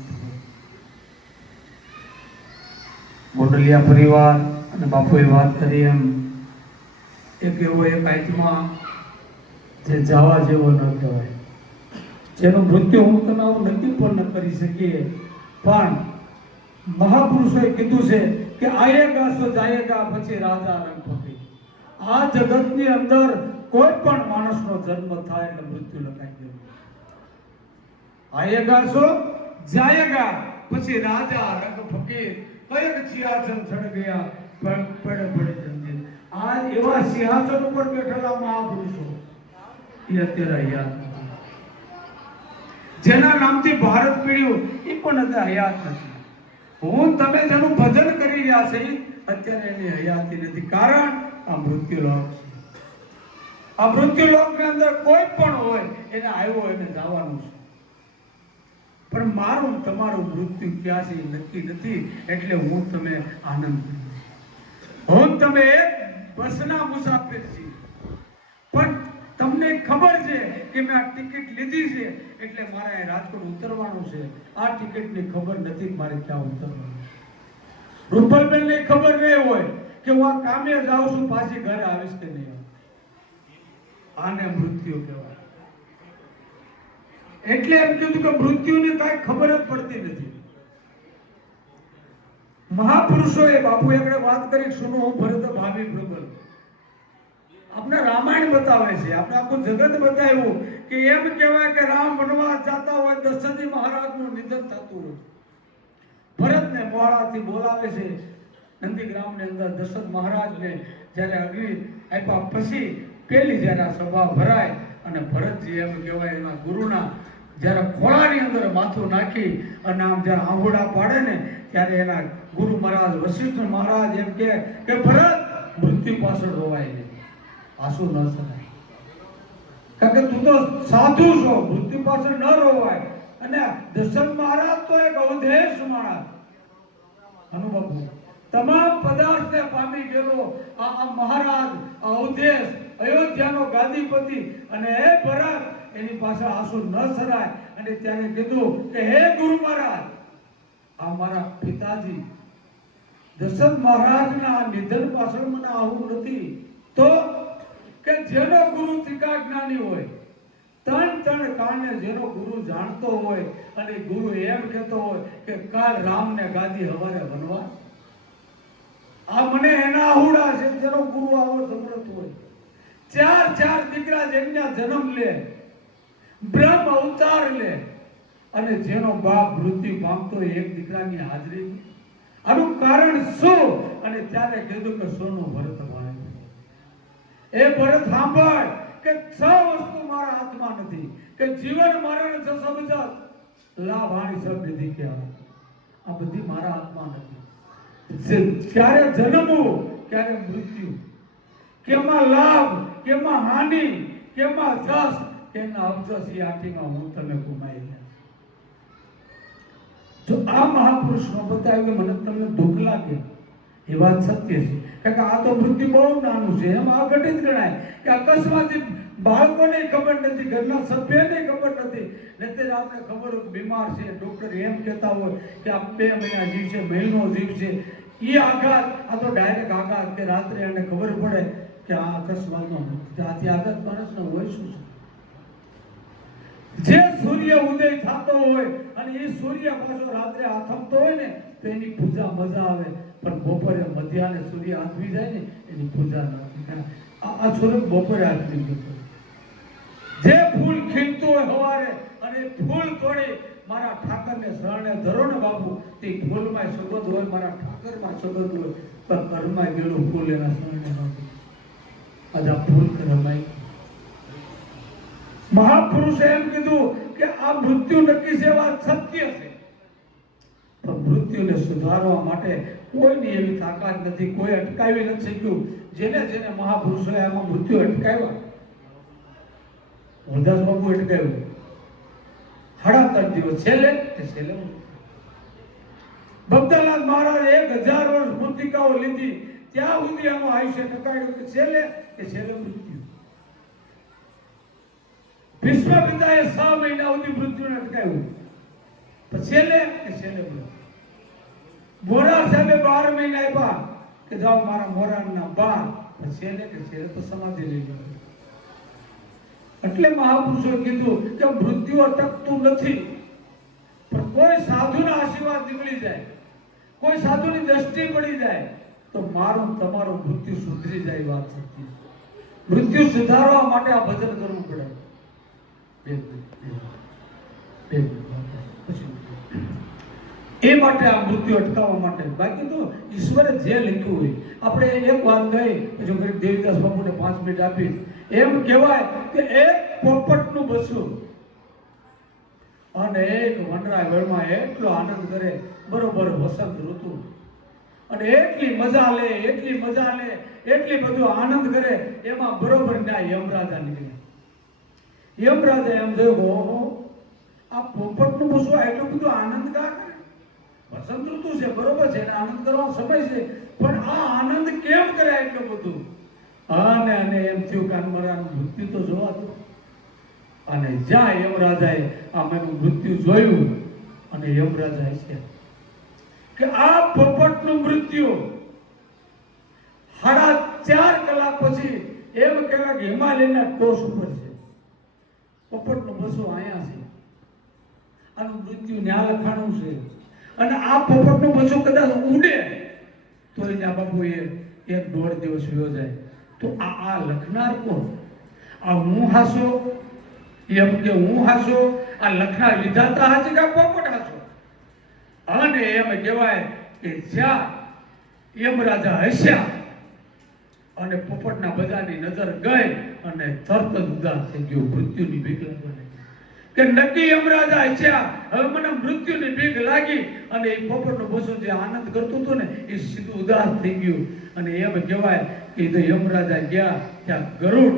ગોંડલિયા પરિવાર અને બાપુએ વાત કરી એમ એક એવો એક આત્મા જે જવા જેવો ન કહેવાય, જેનું મૃત્યુ હું તમે આવું નક્કી પણ ન કરી શકીએ. પણ મહાપુરુષોએ કીધું છે કે આયેગા સો જાયેગા, પછી રાજા રંગ ફકી. આ જગતની અંદર કોઈ પણ માણસનો જન્મ થાય એટલે મૃત્યુ લખાઈ ગયું. આયેગા સો જાયેગા, પછી રાજા રંગ ફકીર. કયક સિંહાસન ચડ ગયા પડે પડે જંજીર. આ એવા સિંહાસન ઉપર બેઠેલા મહાપુરુષો એ અત્યારે હયાત નથી. જેના નામથી ભારત પીડ્યું એ પણ અત્યારે હયાત નથી. હું તમે જેનું ભજન કરી રહ્યા છે અત્યારે એની હયાતી નથી. કારણ આ મૃત્યુલોક છે. આ મૃત્યુલોકની અંદર કોઈ પણ હોય એને આવ્યો એને જવાનું છે. પણ મારું તમારું મૃત્યુ ક્યાં છે એ નક્કી નથી. એટલે હું તમે આનંદ કરું. હું તમે એક બસના મુસાફિર છીએ, પણ તમને ખબર છે કે મેં આ ટિકિટ લીધી છે એટલે મારે રાજકોટ ઉતરવાનું છે. આ ટિકિટની ખબર નથી મારે ક્યાં ઉતરવાનું. રૂપલબેનને ખબર નહીં હોય કે હું આ કામે જાઉં છું, પાછી ઘરે આવીશ કે નહીં. આને મૃત્યુ કહેવાય. એટલે એમ કીધું કે મૃત્યુને કાંઈ ખબર જ પડતી નથી. મહાપુરુષોએ બાપુ એકડે વાત કરી, સુનો હું ભરત ભાવી પ્રબલ. આપણે રામાયણ બતાવે છે, આપણે આખું જગત બતાવ્યું કે એમ કહેવાય કે રામ વનવાસ જતા હોય, દશરથજી મહારાજનું નિધન થતું હોય. ભરતને મોડાથી બોલાવે છે નંદીગ્રામની અંદર. દશરથ મહારાજને જ્યારે અગ્નિ આપ્યા પછી પેલી જ્યારે આ સભા ભરાય અને ભરતજી એમ કહેવાય એના ગુરુના જ્યારે ખોળાની અંદર માથું નાખી અને આમ જ્યારે આંગોડા પાડે ને ત્યારે એના ગુરુ મહારાજ વશિષ્ઠ મહારાજ એમ કે ભરત મૃત્યુ પાછળ રોવાય નહીં, આંસુ ન સરાય. કારણ કે તું તો સાધુ છો, મૃત્યુ પાછળ ન રોવાય. અને દશરથ મહારાજ તો એક અવધેશ મહારાજ અનુભવ તમામ પદાર્થને પામી ગયેલો આ મહારાજ અવધેશ અયોધ્યાનો ગાદીપતિ. અને હે ભરત એની પાસે આંસુ ન સરાય. અને ત્યારે કીધું કે હે ગુરુ મહારાજ, આ મારા પિતાજી દશરથ મહારાજના નિધન પાછળ મને આવું નથી તો કે જેનો ગુરુ ત્રિકા જ્ઞાની હોય, ત્રણ કારણે જેનો ગુરુ જાણતો હોય અને ગુરુ એમ કહેતો હોય કે કાલ રામને ગાદી હવારે વનવાસ. આ મને એના આહુડા છે જેનો ગુરુ આવો સમર્થ હોય. ચાર દીકરા જેમના જન્મ લે, બ્રહ્મ અવતાર લે, અને જેનો બાપ મૃત્યુ પામતો હોય એક દીકરાની હાજરી. આનું કારણ શું? અને ત્યારે કીધું કે સોનું ભરત ભાઈ, એ ભરત સાંભળ કે 6 વસ્તુ મારા હાથમાં નથી, કે જીવન મરણ છે સમજત, લાભ હાનિ સબ નિધિ કહેવાય. આ બધી મારા હાથમાં નથી. ક્યારે જન્મવું, ક્યારે મૃત્યુ, કેમાં લાભ, કેમાં હાનિ, કેમાં જસ, કેના અવજસ, એ આઠીમાં હું તમે ગુમાઈ ગયા. જો આ મહાપુરુષનો બતાવ્યું કે મને તમને દુઃખ લાગે, એ વાત સત્ય છે. કારણ કે આ તો મૃત્યુ બહુ નાનું છે, એમ આ ઘટિત ગણાય કે અકસ્માતથી બાળકોને ખબર નથી, ઘરના સભ્યને ખબર નથી. નહીંતર આપણે ખબર હોય બીમાર છે, ડોક્ટર એમ કહેતા હોય કે આ 2 મહિના જીવશે, મહિનો જીવશે, એ આઘાત, આ તો ડાયરેક્ટ આઘાત કે રાત્રે એને ખબર પડે કે આ અકસ્માતનો આથી આઘાત માણસનો હોય શું છે. જે સૂર્ય ઉદય થતો હોય અને એ સૂર્ય પાછો રાત્રે આથમતો હોય ને, તો એની પૂજા મજા આવે. પણ બપોરે મધ્યાહને સૂર્ય આથમી જાય ને, એની પૂજા નથી. આ છોરો બપોરે આથમી ગયો. જે ફૂલ ખીલતું હોય સવારે અને ફૂલ તોડી મારા ઠાકરને શરણે ધરો ને બાપુ, તે ફૂલમાં શબ્દ હોય, મારા ઠાકરમાં શબ્દ હોય, પણ ઘરમાં ગયેલું ફૂલ એના શરણે નથી. આજ આ ફૂલ કરમાય. મહાપુરુષે એમ કીધું કે આ મૃત્યુ નક્કી છે, વાત સત્ય છે. પણ મૃત્યુને સુધારવા માટે કોઈની એવી તાકાત નથી, કોઈ અટકાવી નથી શક્યું. જેને મહાપુરુષોએ આમાં મૃત્યુ અટકાવ્યા, હરદાસ બાપુ અટકાવ્યું 3.5 દિવસ, છેલ્લે બગદાલાલ મહારાજ 1000 વર્ષ મૃતિકાઓ લીધી, ત્યાં સુધી આનું આયુષ્ય ટકાવ્યું કે છેલ્લે મૃત્યુ. ભીષ્મ પિતાએ 6 મહિના સુધી મૃત્યુને અટકાવ્યું, પછી છેલ્લે મૃત્યુ. મોરાર સાહેબે 12 મહિના આપ્યા કે જાઓ મારા મોરારના 12, છેલ્લે તો સમાધિ લઈ લો. એટલે મહાપુરુષોએ કીધું કે મૃત્યુ અટકતું નથી, પણ કોઈ સાધુના આશીર્વાદ નીકળી જાય, કોઈ સાધુની દ્રષ્ટિ પડી જાય, તો મારું તમારું મૃત્યુ સુધરી જાય. વાત સત્ય. મૃત્યુ સુધારવા માટે આ ભજન કરવું પડે. એ માટે આ મૃત્યુ અટકાવવા માટે. બાકી તો ઈશ્વરે જે લખ્યું હોય. આપણે એક વાત કહી, જો દેવીદાસ બાપુને 5 મિનિટ આપી, એમ કહેવાય કે એક પોપટનું બચ્ચું અને એક વનરાય વેળમાં એટલો આનંદ કરે, બરોબર વસંત ઋતુ, અને એટલી મજા લે, એટલી બધું આનંદ કરે, એમાં બરોબર ના યમરાજા નીકળે. યમરાજા એમ જોયું, ઓહો, આ પોપટનું બચ્ચું એટલું બધું આનંદ કા કરે? વસંત ઋતુ છે, બરોબર છે, આનંદ કરવાનો સમય છે, પણ આ આનંદ કેમ કરે એટલું બધું? અને એમ થયું કે મારાનું મૃત્યુ તો જોવા દો. અને જ્યાં યમરાજાએ આ મારું મૃત્યુ જોયું, અને યમરાજાએ છે કે આ પોપટનું મૃત્યુ 4.5 કલાક પછી એમ કહેવાય કે હિમાલયના ટોચ ઉપર છે. પોપટનું બચ્ચું અહીંયા છે, આનું મૃત્યુ ન્યા લખાણું છે. અને આ પોપટનું બચ્ચું કદાચ ઉડે તો એના બાપુ 1.5 દિવસ વયો જાય. તો આ લખનાર કોણ? આ હું હાસો? એમ કે હું હાસો? આ લખનાર વિધાતા હાચે કે પોપટ હાસો? અને એમ કહેવાય કે જ્યાં યમરાજા હસ્યા અને પોપટના બજારની નજર ગઈ અને તરત જ ઉદાસ થઈ ગયો, મૃત્યુની બીક લાગવાની. કે નક્કી યમરાજા હસ્યા, હવે મને મૃત્યુની બીક લાગી, અને એ પોપટનો બચ્ચું જે આનંદ કરતું હતું ને, એ સીધું ઉદાસ થઈ ગયું. અને એમ કહેવાય કે તો યમરાજા ગયા ત્યાં ગરુડ,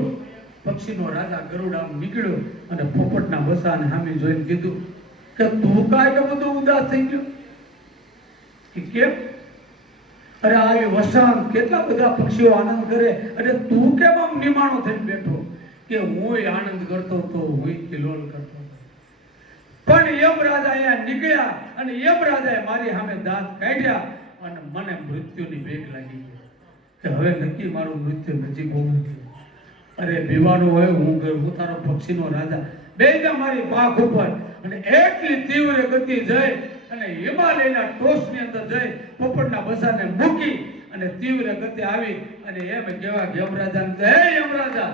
પક્ષીનો રાજા ગરુડ આમ નીકળ્યો અને પોપટના બચ્ચાને સામે જોઈને કીધું કે તું કાંઈ બધું ઉદાસ થઈ ગયો? કે કેમ? અરે આવી વસંત કેટલા બધા પક્ષીઓ આનંદ કરે, અને તું કેમ આમ નિમાણો થઈને બેઠો? કે હું આનંદ કરતો હતો, હું કિલોલ કરતો હતો. પણ યમરાજા અહીંયા નીકળ્યા અને યમરાજાએ મારી સામે દાંત કાઢ્યા અને મને મૃત્યુની વેગ લાગી ગઈ કે હવે નક્કી મારું મૃત્યુ નજીક હોવું. અરે બીવાનો હોય, હું તારો પક્ષીનો રાજા, બેજા મારી પાખ ઉપર, અને એટલી તીવ્ર ગતિ જઈ અને હિમાલયના ટોચની અંદર જઈ પોપટના બચ્ચાને મૂકી અને તીવ્ર ગતિ આવી અને એમ કેવા યમરાજાને કહે, હે યમરાજા,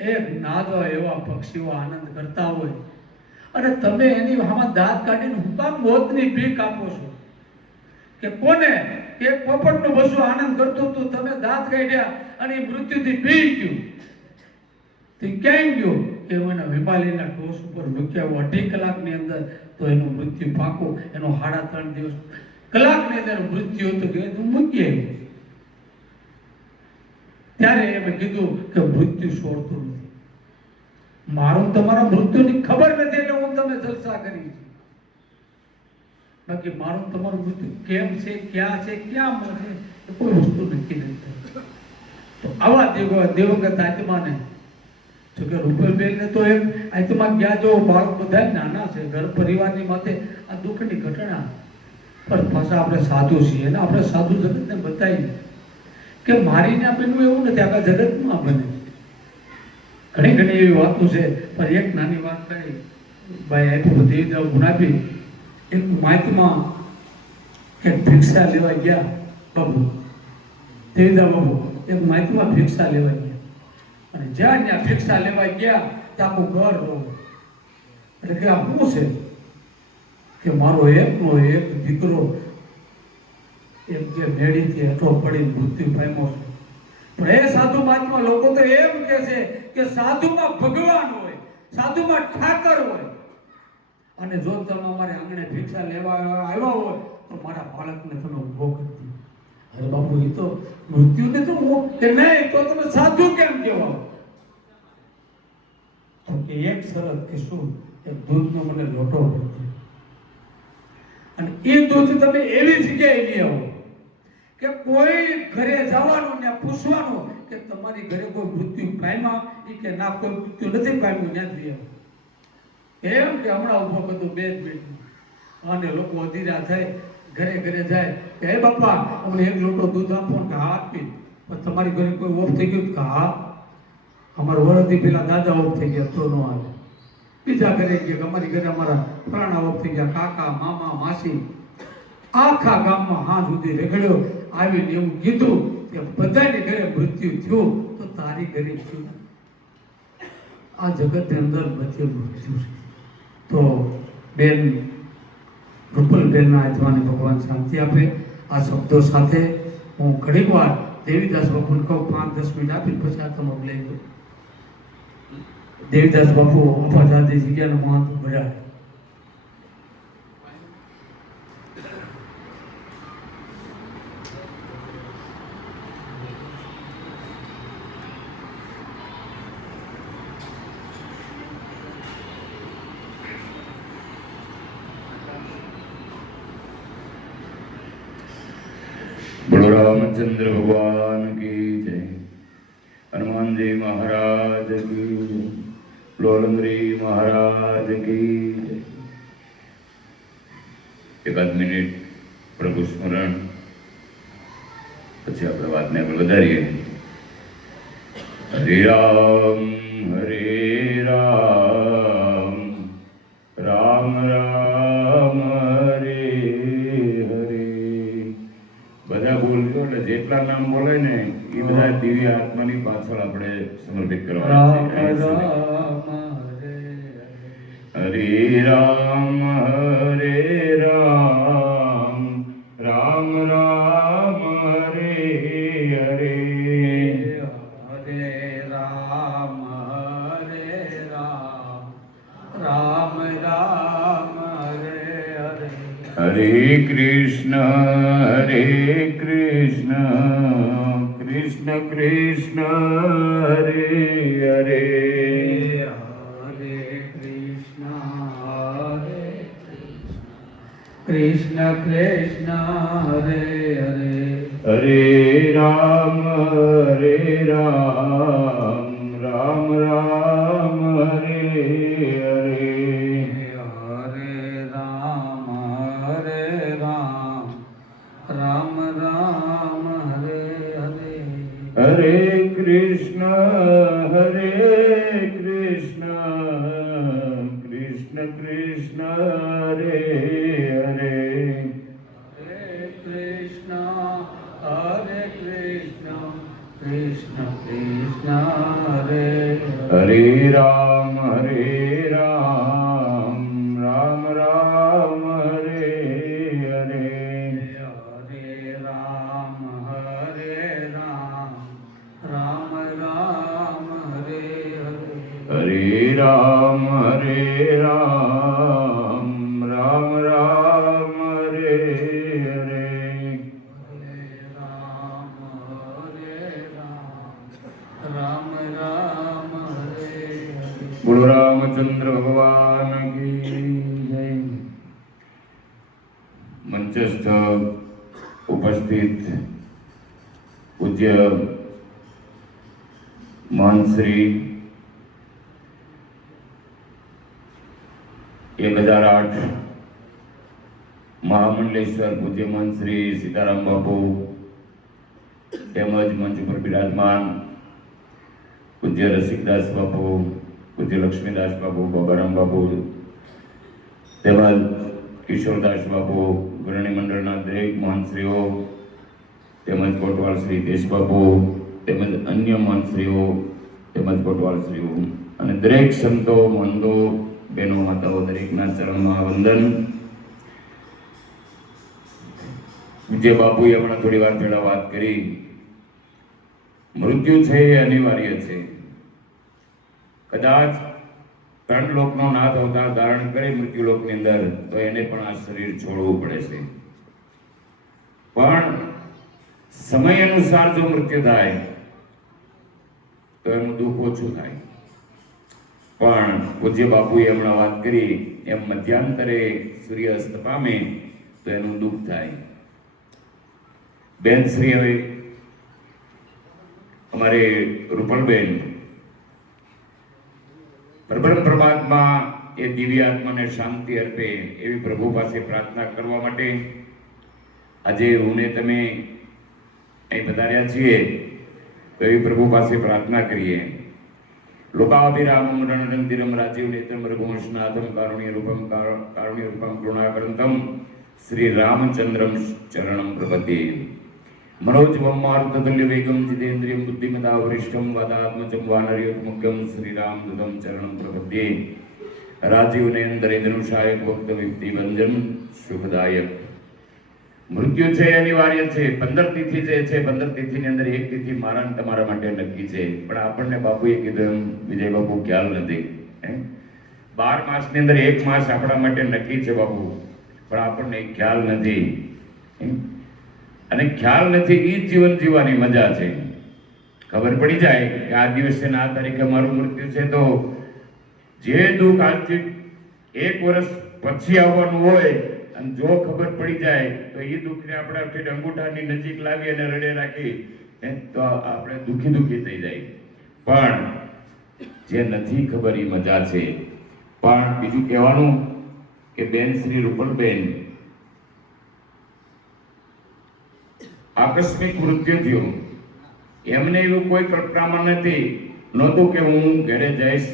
એક નાદો એવા પક્ષીઓ આનંદ કરતા હોય અને તમે એની આમાં દાંત કાઢીને હું કામ મોતની ભીખ આપો છો? કે કોને? કે પોપટનું બસું આનંદ કરતું હતું, તમે દાંત કાઢ્યા અને એ મૃત્યુથી પી ગયું. તે ક્યાં ગયો? કે મને હિમાલયના ટોચ ઉપર મૂક્યા 2.5 કલાકની અંદર તો એનું મૃત્યુ પાકું. એનો 3.5 દિવસ કલાકની અંદર મૃત્યુ હતું કે તું મૂકી આવ્યો. ત્યારે એમ કીધું કે મૃત્યુ છોડતું નથી. મારું તમારા મૃત્યુની ખબર નથી એટલે હું તમે જલસા કરી છે. બાકી મારું તમારું મૃત્યુ કેમ છે, ક્યાં છે, ક્યાં મળશે એ કોઈ વસ્તુ નક્કી નથી થતી. તો આવા દિવંગત આત્માને જોકે રૂપલબેનને તો એમ આત્મા ગયા જો બાળક બધા નાના છે, ઘર પરિવારની માથે આ દુઃખની ઘટના. પણ પાછા આપણે સાધુ છીએ અને આપણે સાધુ જગતને બતાવીએ કે મારીને આપેલું એવું નથી, આખા જગતમાં બને. ઘણી ઘણી એવી વાતો છે, પણ એક નાની વાત કરી ભાઈ આપ્યું દેવદાવ ગુણાપી એક માઇકમાં કે ભિક્ષા લેવા ગયા બાબુ, દેવદાવ બાબુ એક માઇકમાં ભિક્ષા લેવા ગયા અને જ્યાં ત્યાં ભિક્ષા લેવા ગયા ત્યાં આખું ઘર રહો. એટલે કે આ શું છે? કે મારો એકનો એક દીકરો એમ કે મેળીથી હેઠો પડીને મૃત્યુ પામ્યો છે. પણ એ સાધુ મહાત્મા લોકો તો એમ કે છે કે સાધુમાં ભગવાન હોય, સાધુમાં ઠાકર હોય. અને જો તમે અમારે આંગણે ભિક્ષા લેવા આવ્યા હોય તો મારા બાળકને તમે ઉભો કરી દો. અરે બાપુ, એ તો મૃત્યુને તો હું કે નહીં તો તમે સાધુ કેમ કહેવાય? તો કે એક શરત કે શું? એક દૂધનો મને લોટો ભરી દે અને એ દૂધ તમે એવી જગ્યાએ લઈ આવો કે કોઈ ઘરે જવાનું ને પૂછવાનું કે તમારી ઘરે કોઈ મૃત્યુ પામ્યા કે ના, કોઈ મૃત્યુ નથી પામ્યું, ત્યાં લઈ આવો. એમ કે હમણાં ઉભો બધું 2 મિનિટ અને લોકો અધીરા થાય, ઘરે ઘરે જાય કે હે બાપા અમને એક લોટો દૂધ આપો કે હા આપી. પણ તમારી ઘરે કોઈ ઓફ થઈ ગયું કે હા, અમારા વરદી પેલા દાદા ઓફ થઈ ગયા તો ન આવે. બીજા ઘરે ગયા અમારી ઘરે અમારા ફલાણા ઓફ થઈ ગયા, કાકા મામા માસી. આખા ગામમાં હા સુધી રેગડ્યો આવીને એવું કીધું કે બધાને ઘરે મૃત્યુ થયું તો તારી ઘરે થયું. આ જગતની અંદર બધે મૃત્યુ છે. તો બેન રૂપલબેનના આત્માને ભગવાન શાંતિ આપે. આ શબ્દો સાથે હું ઘણીક વાર દેવીદાસ બાપુને કહું 5-10 મિનિટ આપીને પછી આ તમે લઈ લો. દેવીદાસ બાપુ અપાજાદી જગ્યાનો મહંત બજાડે. बोलो रामचंद्र भगवान की जय, हनुमान जी महाराज की जय, लोलंगरी महाराज की जय. एकाद मिनिट प्रभु स्मरण પછી આપણે વાતને આગળ વધારીએ. હરે રામ રામ રામ હરે હરે. બધા બોલજો એટલે જેટલા નામ બોલાય ને એ બધા દિવ્ય આત્માની પાછળ આપણે સમર્પિત કરવાના છે. હરે રામ રામ રામ હરે હરે. હરે રામ રામ રામ હરે હરે. હરે કૃષ્ણ કૃષ્ણ કૃષ્ણ હરે હરે. કૃષ્ણ કૃષ્ણ હરે હરે. હરે રામ રામ રામ હરે હરે. હરે રામ રામ રામ હરે હરે. હરે કૃષ્ણ કૃષ્ણ કૃષ્ણ હરે હરે. હરે કૃષ્ણ કૃષ્ણ કૃષ્ણ હરે હરે રામ રામ રામ હરે હરે. હરે રામ રામ રામ હરે હરે હરે રામ રામ રામ હરે હરે. રામ રામ હરે હરે બોલો રામચંદ્ર ભગવાન કી જય. મંચસ્થ ઉપસ્થિત પૂજ્ય મહાન શ્રી 1008 મહામંડલેશ્વર પૂજ્ય મહાન શ્રી સીતારામ બાપુ તેમજ મંચ ઉપર બિરાજમાન પૂજ્ય રસિકદાસ બાપુ, પૂજ્ય લક્ષ્મીદાસ બાપુ, બાબારામ બાપુ તેમજ કિશોરદાસ બાપુ, અગ્રણી મંડળના દરેક મહાનશ્રીઓ તેમજ કોટવાલ શ્રી દેશબાપુ તેમજ અન્ય મહાનશ્રીઓ તેમજ કોટવાલ શ્રીઓ અને દરેક સંતો મહંતો બહેનો માતાઓ દરેકના ચરણમાં વંદન. વિજય બાપુએ હમણાં થોડી વાર પહેલા વાત કરી, મૃત્યુ છે એ અનિવાર્ય છે. કદાચ 3 લોકનો નાથ અવતાર ધારણ કરી મૃત્યુલોકની અંદર તો એને પણ આ શરીર છોડવું પડે છે. પણ સમય અનુસાર જો મૃત્યુ થાય તો એનું દુઃખ ઓછું થાય. પણ પૂજ્ય બાપુએ હમણાં વાત કરી એમ મધ્યાંતરે સૂર્ય અસ્ત પામે તો એનું દુઃખ થાય. બેન શ્રી હવે અમારે રૂપલબેન પરબ્રહ્મ પરમાત્મા એ દિવ્ય આત્માને શાંતિ અર્પે એવી પ્રભુ પાસે પ્રાર્થના કરવા માટે આજે હું ને તમે અહીં પધાર્યા છીએ તો એવી પ્રભુ પાસે પ્રાર્થના કરીએ. લોકાભિરામમ રણરંતિરમ રાજીવ નેત્રમ રઘુવંશનાથમ કારુણ્ય રૂપમ કરુણાકરંતમ શ્રી રામચંદ્રમ ચરણમ પ્રપદ્યે. मनोजवम मारुततुल्य वेगम जितेन्द्रियम बुद्धिमता वरिष्ठम वादात्मजम वानरयोत्मुख्यम श्री राम दूतम चरणम प्रपद्ये. राजीव नयनदरे धनुषायक वक्त विप्ति वंजन सुखदायक. મૃત્યુ છે અનિવાર્ય છે. 15 તિથિ જે છે 15 તિથિની અંદર એક તિથિ મારા અને તમારા માટે નક્કી છે. પણ આપણને બાપુએ કીધું એમ વિજય બાપુ ખ્યાલ નથી. 12 માસની અંદર એક માસ આપણા માટે નક્કી છે બાપુ, પણ આપણને ખ્યાલ નથી. અને ખ્યાલ નથી એ જીવન જીવવાની મજા છે. ખબર પડી જાય કે આ દિવસે આ તારીખે મારું મૃત્યુ છે તો જે દુઃખ આજથી 1 વર્ષ પછી આવવાનું હોય અને જો ખબર પડી જાય તો એ દુઃખને આપણે આપણી અંગૂઠાની નજીક લાવી અને રડે રાખી તો આપણે દુઃખી થઈ જાય. પણ જે નથી ખબર એ મજા છે. પણ બીજું કહેવાનું કે બેન શ્રી રૂપલબેન આકસ્મિક મૃત્યુ થયું. એમને એવું કોઈ કલ્પનામાં નહોતું કે હું ઘરે જઈશ.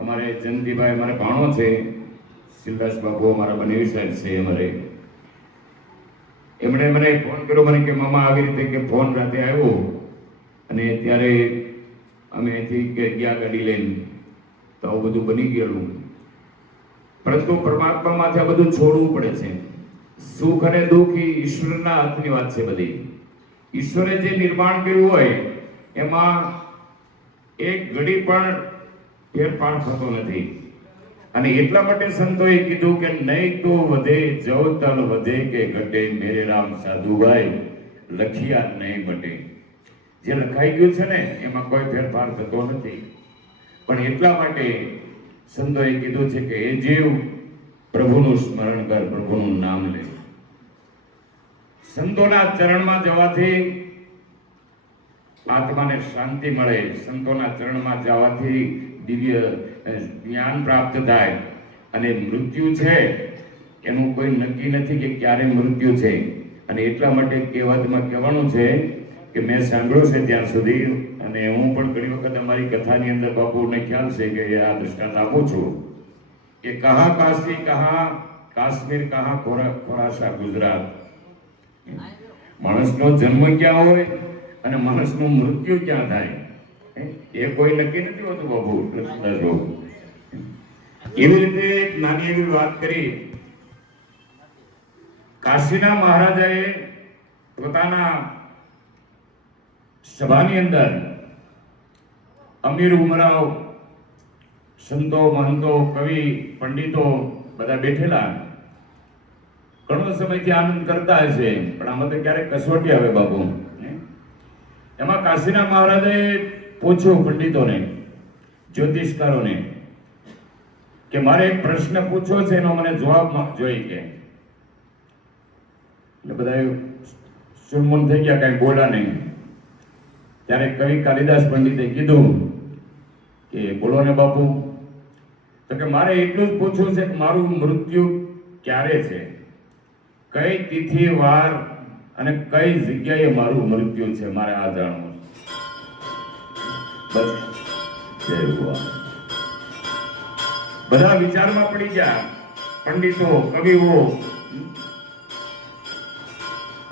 અમારે જયંતિભાઈ અમારે ભાણો છે, સિદ્ધાસ બાપુ અમારા બનેવી સાહેબ છે અમારે, એમણે મને ફોન કર્યો મને કે મામા આવી રીતે કે ફોન રાતે આવ્યો અને ત્યારે અમે અહીંથી ગયા ગાડી લઈને તો આવું બધું બની ગયેલું. પરંતુ પરમાત્મામાંથી આ બધું છોડવું પડે છે. સુખ અને દુઃખ એ ઈશ્વરના હાથની વાત છે. બધી ઈશ્વરે જે નિર્માણ કર્યું હોય એમાં એક ઘડી પણ ફેરફાર થતો નથી. અને એટલા માટે સંતોએ કીધું કે નહીં તો વધે જવતલ વધે કે ઘટે મેરે રામ સાધુભાઈ લખિયા નહીં મટે. જે લખાઈ ગયું છે ને એમાં કોઈ ફેરફાર થતો નથી. પણ એટલા માટે સંતોએ કીધું છે કે એ જીવ પ્રભુનું સ્મરણ કર, પ્રભુનું નામ લે. સંતોના ચરણમાં જવાથી આત્માને શાંતિ મળે. સંતોના ચરણમાં જવાથી દિવ્ય જ્ઞાન પ્રાપ્ત થાય. અને મૃત્યુ છે એનું કોઈ નક્કી નથી કે ક્યારે મૃત્યુ છે. અને એટલા માટે કહેવતમાં કહેવાનું છે કે મેં સાંભળ્યું છે ત્યાં સુધી, અને હું પણ ઘણી વખત અમારી કથાની અંદર બાપુને ખ્યાલ છે કે આ દૃષ્ટાંત આપું છું કે કહા કાશી, કહા કાશ્મીર, કહા ખોરાસા ગુજરાત. માણસનો જન્મ ક્યાં હોય અને માણસનું મૃત્યુ ક્યાં થાય એ કોઈ નક્કી નથી હોતું બાબુ કૃષ્ણદાસ બાબુ. એવી રીતે એક નાની એવી વાત કરી. કાશીના મહારાજાએ પોતાના સભાની અંદર અમીર ઉમરાવ, સંતો, મહંતો, કવિ, પંડિતો બધા બેઠેલા. ઘણો સમયથી આનંદ કરતા હશે, પણ આમાં તો ક્યારેક કસોટી આવે બાબુ. એમાં કાશીના મહારાજાએ પૂછ્યું પંડિતોને, જ્યોતિષકારોને, કે મારે એક પ્રશ્ન પૂછવો છે, એનો મને જવાબ જોઈએ કે. એટલે બધા સુરમુન થઈ ગયા, કઈ બોલ્યા નહીં. ત્યારે કવિ કાલિદાસ પંડિતે કીધું કે બોલો ને બાપુ. તો કે મારે એટલું જ પૂછવું છે કે મારું મૃત્યુ ક્યારે છે, કઈ તિથિ વાર અને કઈ જગ્યાએ મારું મૃત્યુ છે, મારે આ જાણવું છે. બસ જય ભગવાન. બધા વિચારમાં પડી ગયા, પંડિતો, કવિઓ.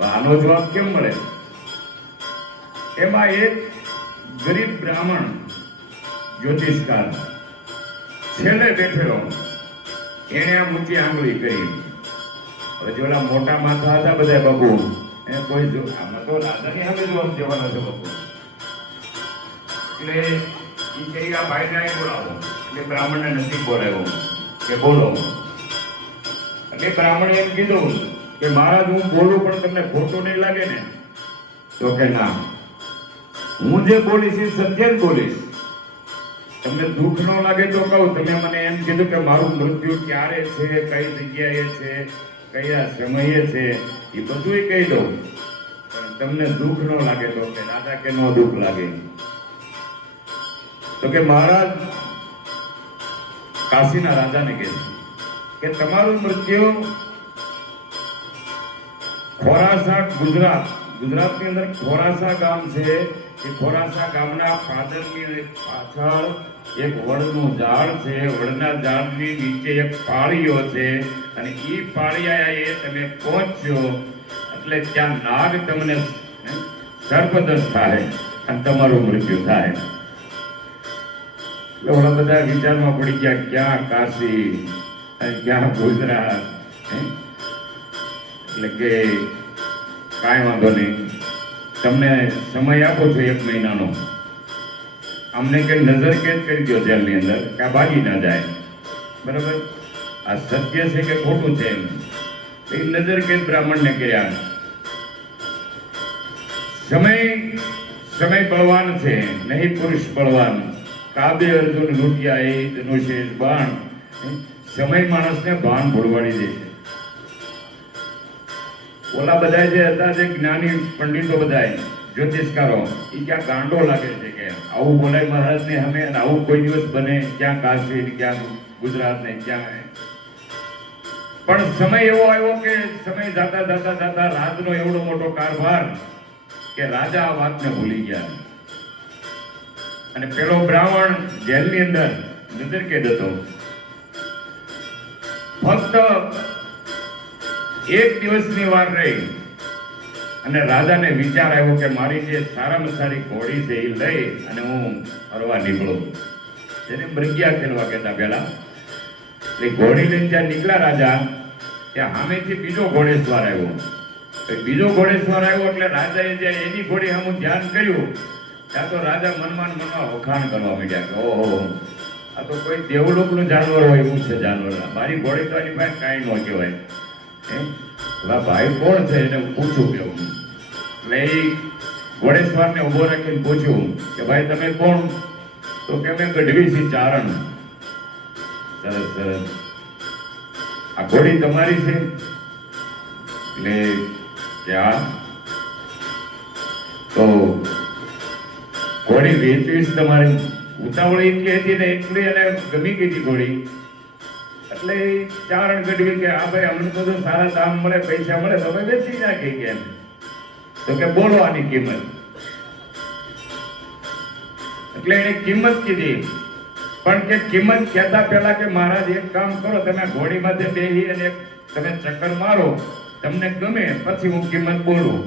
આનો જવાબ કેમ મળે? એમાં એક ગરીબ બ્રાહ્મણ જ્યોતિષકાર છેલ્લે બેઠેલો, એને આ ઊંચી આંગળી કરી. હવે જોલા મોટા માથા હતા બધા બાબુ, એ કોઈ જો આમાં તો રાજાની સામે જવાબ દેવાના છે બાબુ. એટલે એ કહી આ ભાઈને અહીં બોલાવો. એટલે બ્રાહ્મણને નથી બોલાવ્યો કે બોલો. એટલે બ્રાહ્મણે એમ કીધું કે મહારાજ હું બોલું પણ તમને ખોટું નહીં લાગે ને? તો કે ના, હું જે બોલીશ એ સત્ય જ બોલીશ. તમને દુઃખ ન લાગે તો કહું. તમે મને એમ કીધું કે મારું મૃત્યુ ક્યારે છે, કઈ જગ્યાએ છે, કયા સમયે છે, એ બધું કહી દઉં. પણ તમને દુઃખ ન લાગે તો કે રાજા કે નો દુઃખ લાગે? તો કે મહારાજ કાશીના રાજાને કહે કે તમારું મૃત્યુ ખોરાસા, ગુજરાતની અંદર ખોરાસા ગામ છે. એ ખોરાસા ગામના પાદરની પાછળ એક વડનું ઝાડ છે. વડના ઝાડની નીચે એક પાળીઓ છે, અને એ પાળિયાએ તમે પહોંચ્યો એટલે ત્યાં નાગ તમને સર્પદંશ થાય અને તમારું મૃત્યુ થાય. એટલે ઓલા બધા વિચારમાં પડી ગયા, ક્યાં કાશી અને ક્યાં ગુજરાત. એટલે કે કાંઈ વાંધો નહીં, તમને સમય આપો છો 1 મહિનાનો. અમને કે નજર કેદ કરી દો જેલની અંદર, કે આ ભાગી ના જાય. બરાબર? આ સત્ય છે કે ખોટું છે? એ નજર કેદ બ્રાહ્મણને કર્યા. સમય બળવાન છે, નહીં પુરુષ બળવાન. કાબે અર્જુન લૂંટ્યા એ ધનુષે બાણ. સમય માણસને ભાન ભૂલવાડી દે છે. ઓલા બધા જે હતા, જે જ્ઞાની પંડિતો બધા જ્યોતિષકારો, એ ક્યાં ગાંડો લાગે છે કે આવું બોલાય મહારાજને સામે, અને આવું કોઈ દિવસ બને? ક્યાં કાશી, ક્યાં ગુજરાત ને ક્યાં. પણ સમય એવો આવ્યો કે સમય જાતા જાતા જાતા રાજનો એવડો મોટો કારભાર કે રાજા આ વાતને ભૂલી ગયા. અને પેલો બ્રાહ્મણ જેલની અંદર નજર કેદ હતો. ફક્ત 1 દિવસની વાર રહી અને રાજાને વિચાર આવ્યો કે મારી જે સારામાં સારી ઘોડી છે એ લઈ અને હું ફરવા નીકળું. જેને મૃગ્યા ખેલવા કહેતા પેલા. એ ઘોડી લઈને જ્યાં નીકળ્યા રાજા, ત્યાં સામેથી બીજો ઘોડેસવાર આવ્યો. બીજો ઘોડેસવાર આવ્યો એટલે રાજાએ જ્યાં એની ઘોડી સામું ધ્યાન કર્યું, ત્યાં તો રાજા મનમાં વખાણ કરવા માંડ્યા કે ઓહો, આ તો કોઈ દેવલોકનું જાનવર હોય એવું છે જાનવર. મારી ઘોડી તો એની પાસે કાંઈ ન કહેવાય. ભાઈ કોણ છે એને પૂછું કેવું. એટલે એ ઘોડેસવારને ઉભો રાખીને પૂછ્યું કે ભાઈ તમે કોણ? તો કે અમે ગઢવી છીએ ચારણ. સરસ સરસ. આ ઘોડી તમારી છે? એટલે ત્યાં તો ઘોડી વેચવી તમારી. ઉતાવળ એટલી હતી ને એટલી એને ગમી ગઈ હતી ઘોડી. એટલે ચારણ ગઢવી કે આ ભાઈ અમને તો સારા દામ મળે, પૈસા મળે તો અમે વેચી નાખી કેમ? તો કે બોલો આની કિંમત. એટલે એને કિંમત કીધી. પણ કે કિંમત કહેતા પહેલા કે મહારાજ એક કામ કરો, તમે ઘોડીમાંથી બેસી અને તમે ચક્કર મારો, તમને ગમે પછી હું કિંમત બોલું.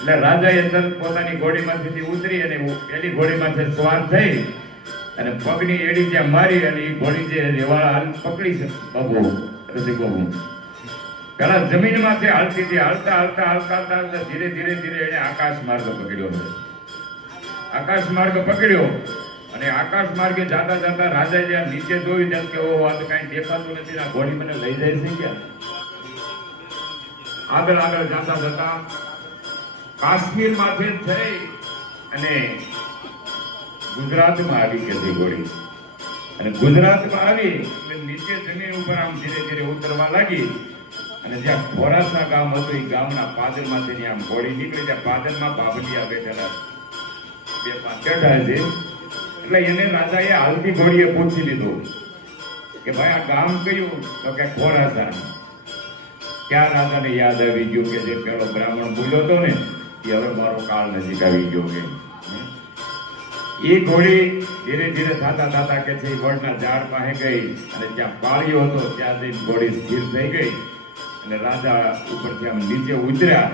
એટલે રાજાએ તરત પોતાની ઘોડીમાંથી ઉતરી અને એની ઘોડીમાંથી સવાર થઈ અને પગની એડી જ્યાં મારી અને એ ઘોડી જે રેવાળા હાલ પકડી છે બાબુ રસિક બાબુ પેલા જમીનમાંથી હાલતી હતી હાલતા હાલતા હાલતા હાલતા ધીરે ધીરે ધીરે એને આકાશ માર્ગ પકડ્યો છે. આકાશ માર્ગ પકડ્યો અને આકાશ માર્ગે જાતા જાતા રાજા જ્યાં નીચે જોયું ત્યાં કે ઓહો આ તો કાંઈ દેખાતું નથી આ ઘોડી મને લઈ જાય છે ક્યાં. આગળ આગળ જાતા જતા કાશ્મીર માથે થઈ અને ગુજરાતમાં આવી ગઈ ઘોડી અને ગુજરાતમાં આવી એટલે નીચે જમીન ઉપર આમ ધીરે ધીરે ઉતરવા લાગી અને જ્યાં ખોરાસા ગામ હતું એ ગામના પાદરમાંથી આમ ઘોડી નીકળી ત્યાં પાદરમાં બાબલિયા બેઠેલા બે પાંચ બેઠા છે એટલે એને રાજાએ હાલતી ઘોડીએ પૂછી લીધું કે ભાઈ આ ગામ કયું તો કે ખોરાસા. ત્યાં રાજાને યાદ આવી ગયું કે જે પેલો બ્રાહ્મણ બોલ્યો હતો ને એ હવે મારો કાળ નજીક આવી ગયો કે એ ઘોડી ધીરે ધીરે થાતા થાતા કે છે વડના ઝાડ પાસે ગઈ અને જ્યાં પાળ્યો હતો ત્યાં જઈને ઘોડી સ્થિર થઈ ગઈ અને રાજા ઉપરથી આમ નીચે ઉતર્યા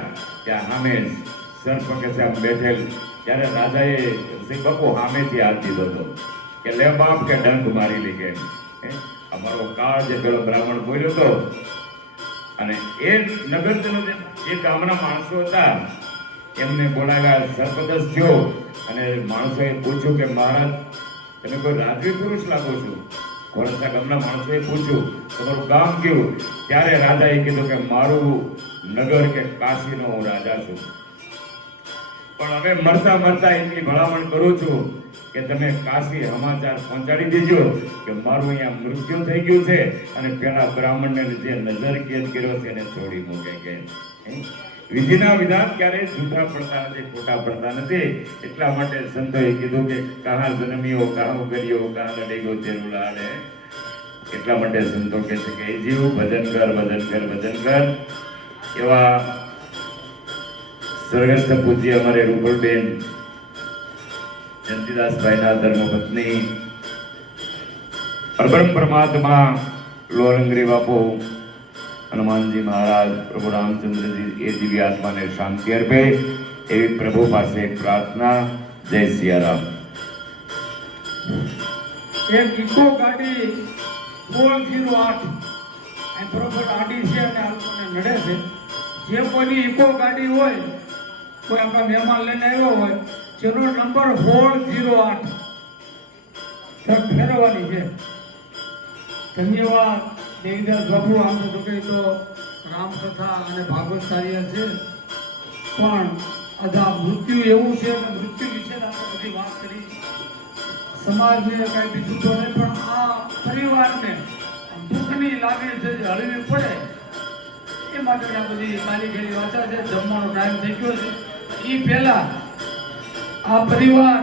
ત્યાં સામે સર્પ કે છે આમ બેઠેલ ત્યારે રાજાએ શ્રી બાપુ સામેથી હાથ દીધો હતો કે લે બાપ કે ડંક મારી લે કે અમારો કાળ જે પેલો બ્રાહ્મણ બોલ્યો હતો. અને એ નગરજનો જે ગામના માણસો હતા એમને બોલાવ્યા સર્પદસ થયો અને માણસોએ પૂછ્યું કે મહારાજ તમે કોઈ રાજવી પુરુષ લાગો છો. ખોરાસા ગામના માણસોએ પૂછ્યું તમારું ગામ કેવું. ત્યારે રાજાએ કીધું કે મારું નગર કે કાશીનો હું રાજા છું પણ હવે મરતા મરતા એટલી ભલામણ કરું છું કે તમે કાશી સમાચાર પહોંચાડી દેજો કે મારું અહીંયા મૃત્યુ થઈ ગયું છે અને પેલા બ્રાહ્મણને જે નજર કેદ કર્યો છે એને છોડી મૂકે કે વિધિના વિધાન ક્યારેય જૂઠા પડતા નથી ખોટા પડતા નથી. એટલા માટે સંતોએ કીધું કે કહા જન્મ્યો કહા કર્યો કહા લડેગો તેરું લાડે. એટલા માટે સંતો કહે છે કે જીવ ભજન કર ભજન કર ભજન કર. એવા સ્વર્ગસ્થ પૂજ્ય અમારે રૂપલબેન જયંતિદાસભાઈના ધર્મપત્ની પરબ્રહ્મ પરમાત્મા લોરંગરી બાપુ હનુમાનજી મહારાજ પ્રભુ રામચંદ્રજી એ દિવ્ય આત્માને શાંતિ અર્પે એવી પ્રભુ પાસે પ્રાર્થના. જય સિયારામ. એક ઇકો ગાડી 408 અને બરોબર આડી છે અને આ લોકોને નડે છે. જે કોઈની ઇકો ગાડી હોય કોઈ આપણા મહેમાન લઈને આવ્યો હોય જેનો નંબર 408 ફેરવવાની છે. ધન્યવાદ દેવીદાસ બાપુ. આમ તો કે તો રામકથા અને ભાગવત કાર્ય છે પણ અદા મૃત્યુ એવું છે કે મૃત્યુ વિશે આપણે બધી વાત કરી સમાજને કાંઈ બીજું તો નહીં પણ આ પરિવારને દુઃખની લાગણી છે જે હળવી પડે એ માટે આ બધી કાલી ઘડી વાંચા છે. જમવાનો ટાઈમ થઈ ગયો છે. એ પહેલા આ પરિવાર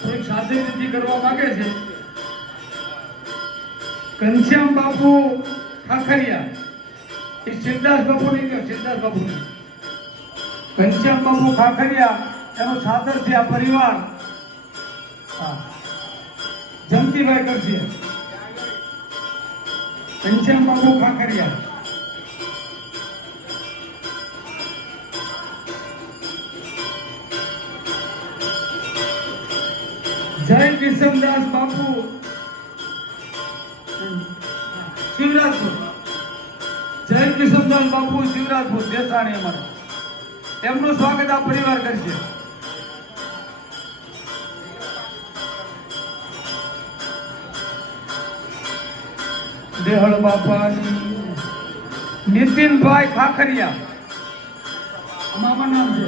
થોડીક સાદી વિધિ કરવા માંગે છે. ઘનશ્યામ બાપુ ખાખરિયા એ સિદ્ધાર્થ બાપુ નહીં કહ્યું સિદ્ધાર્થ બાપુ ઘનશ્યામ બાપુ ખાખરિયા એનો સાદર છે આ પરિવાર. જંતીભાઈ કરશે ઘનશ્યામ બાપુ ખાખરિયા. જય કિશનદાસ બાપુ શિવરાજપુર. જય કિશનદાસ બાપુ શિવરાજપુર દેસાણી અમારે એમનું સ્વાગત આ પરિવાર કરશે. દેહળ બાપાની નીતિનભાઈ ખાખરિયા અમામાં નામ છે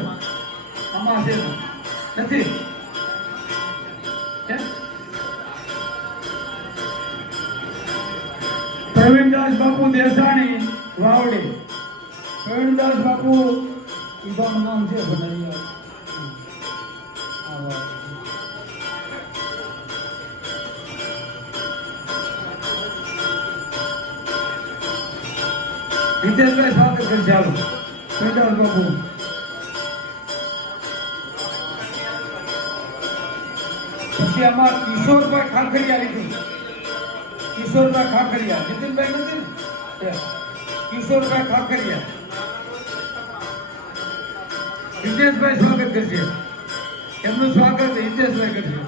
અમા છે નથી પ્રવીણદાસ બાપુ દેસાણી વાવડી. પ્રવીણદાસ બાપુ ઈબાનું નામ છે બનાવ્યા. હિતેશભાઈ સ્વાગત કરશે. ચાલો પ્રવીણદાસ બાપુ. પછી આમાં કિશોરભાઈ ખાખરિયા લીધું. કિશોરભાઈ ખાખરિયા નીતિનભાઈ નથી ને કિશોરભાઈ ખાખરિયા હિતેશભાઈ સ્વાગત કરશે. એમનું સ્વાગત હિતેશભાઈ કરશે.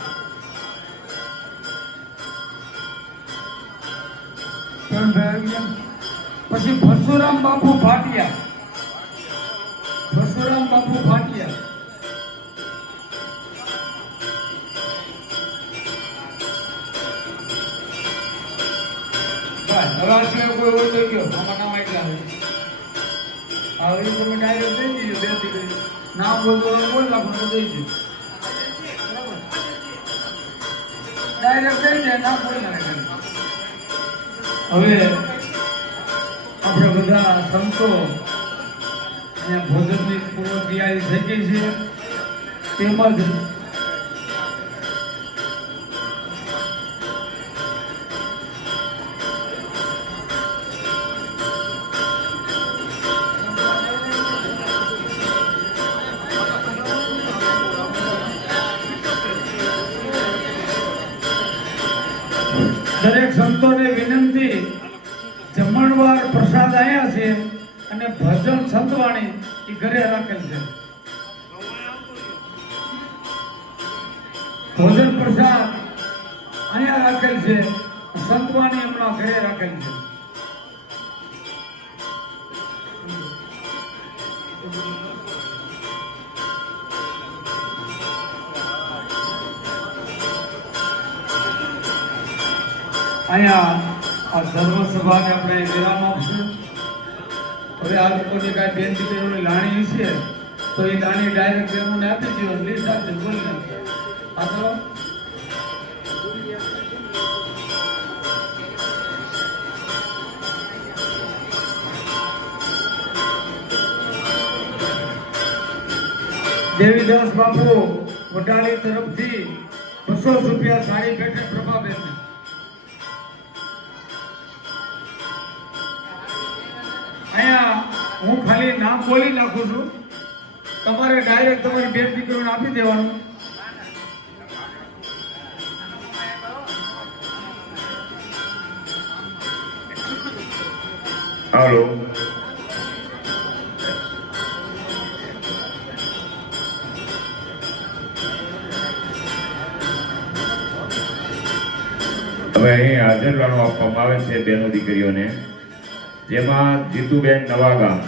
પછી પરશુરામ બાપુ ભાટિયા. પરશુરામ બાપુ ભાટિયા. બસ હવે આ સિવાય કોઈ હોય તો કયો. આમાં નામ એટલા આવે. હવે તમે ડાયરેક્ટ દઈ દીધું બે દીકરી. નામ બોલવાનું બોલ નાખો તો દઈ દીધું. ડાયરેક્ટ દઈ દે નામ બોલ નાખે. હવે આપણે બધા સંતો અહીંયા ભોજનની પૂર્વ તૈયારી થઈ ગઈ છે. તેમજ દરેક સંતોને વિનંતી, જમણવાર પ્રસાદ આયા છે અને ભજન સંતવાણી એ ઘરે રાખેલ છે. ભોજન પ્રસાદ અહીંયા રાખેલ છે, સંતવાણી હમણાં ઘરે રાખેલ છે. અહીંયા આ ધર્મસભાને આપણે વિરામ આપશું. હવે આ લોકોની કાંઈ બેન દીકરીઓની લાણી છે તો એ લાણી ડાયરેક્ટ બેનોને આપી દો. લીસ આપી બોલી નાખો. આ તો દેવીદાસ બાપુ વડાલી તરફથી 200 રૂપિયા સાડી પેટે પ્રભાબેન. અહીંયા હું ખાલી નામ બોલી નાખું છું, તમારે ડાયરેક્ટ તમારી બેન દીકરીઓને આપી દેવાનું. હાલો હવે અહીં હાજરલાનો આપવામાં આવે છે બેનો દીકરીઓને, જેમાં જીતુબેન નવાગામ,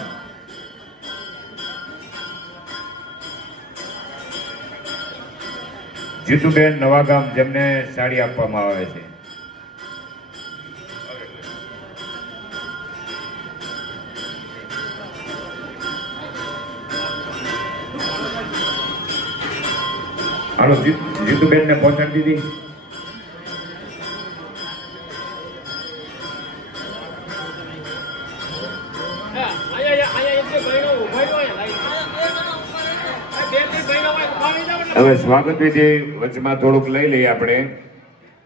જીતુબેન નવાગામ જેમને સાડી આપવામાં આવે છે. હાલો જીતુબેન ને પહોંચાડી દીધી. હવે સ્વાગત વિધિ વચમાં થોડુંક લઈ લઈએ આપણે.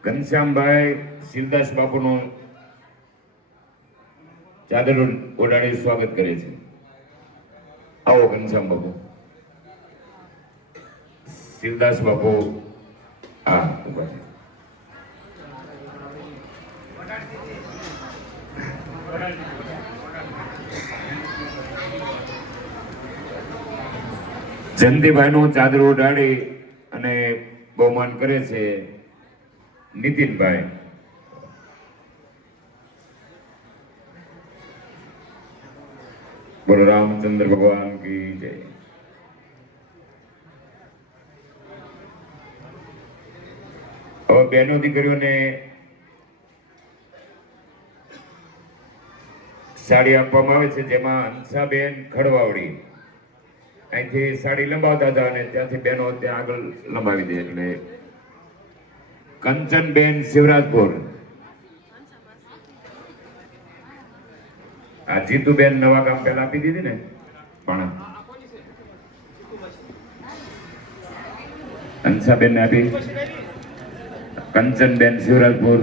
ઘનશ્યામભાઈ શિવદાસ બાપુનું ચાદર ઓઢાડી સ્વાગત કરે છે. આવો ઘનશ્યામ બાપુ. શિવદાસ બાપુ હા ઉભા છે. જયંતિભાઈનું ચાદર ઓઢાડી અને બહુમાન કરે છે નીતિનભાઈ. બોલો રામચંદ્ર ભગવાન કી જય. હવે બહેનો દીકરીઓને સાડી આપવામાં આવે છે, જેમાં હંસાબેન ખડવાવડી અહીંથી સાડી લંબાવતા હતા અને ત્યાંથી બહેનો ત્યાં આગળ લંબાવી દે. એટલે કંચનબેન શિવરાજપુર, આ જીતુબેન નવાગામ પહેલા આપી દીધી ને પણ હંસાબેન ને આપી. કંચનબેન શિવરાજપુર,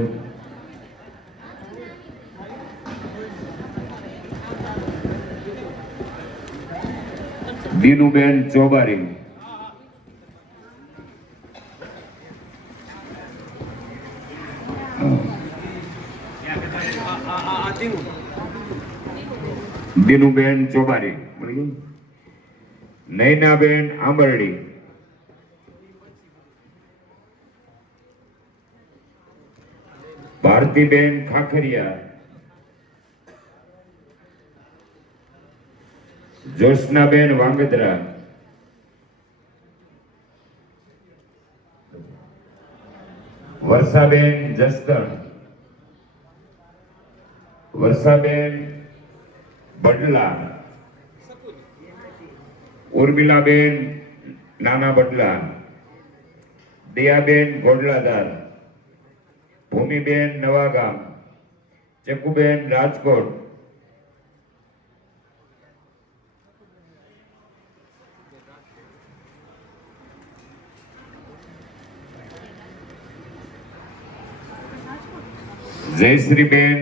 દીનુબેન ચોબારી, દીનુબેન ચોબારી નૈનાબેન આંબરડી, ભારતીબેન ખાખરિયા, જોશનાબેન વાંગદરા, વર્ષાબેન જસદણ, વર્ષાબેન બડલા, ઉર્મિલાબેન નાના બડલા, દયાબેન ગોડલાદાર, ભૂમિબેન નવાગામ, ચકુબેન રાજકોટ, જયશ્રીબેન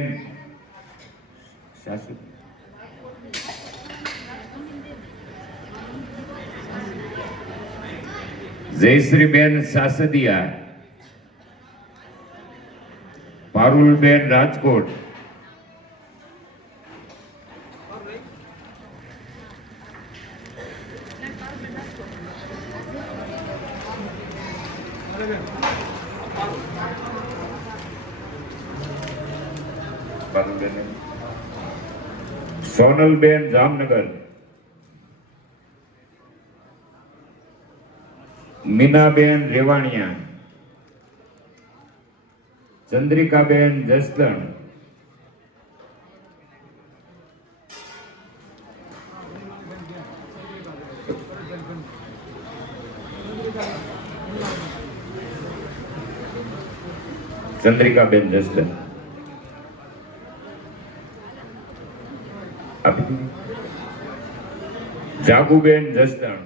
સાસુ, જયશ્રીબેન સાસદિયા, પારુલબેન રાજકોટ, સોનલબેન જામનગર, મીનાબેન રેવાણિયા, ચંદ્રિકાબેન જસદણ, ચંદ્રિકાબેન જસદણ, જાગુબેન જસદણ,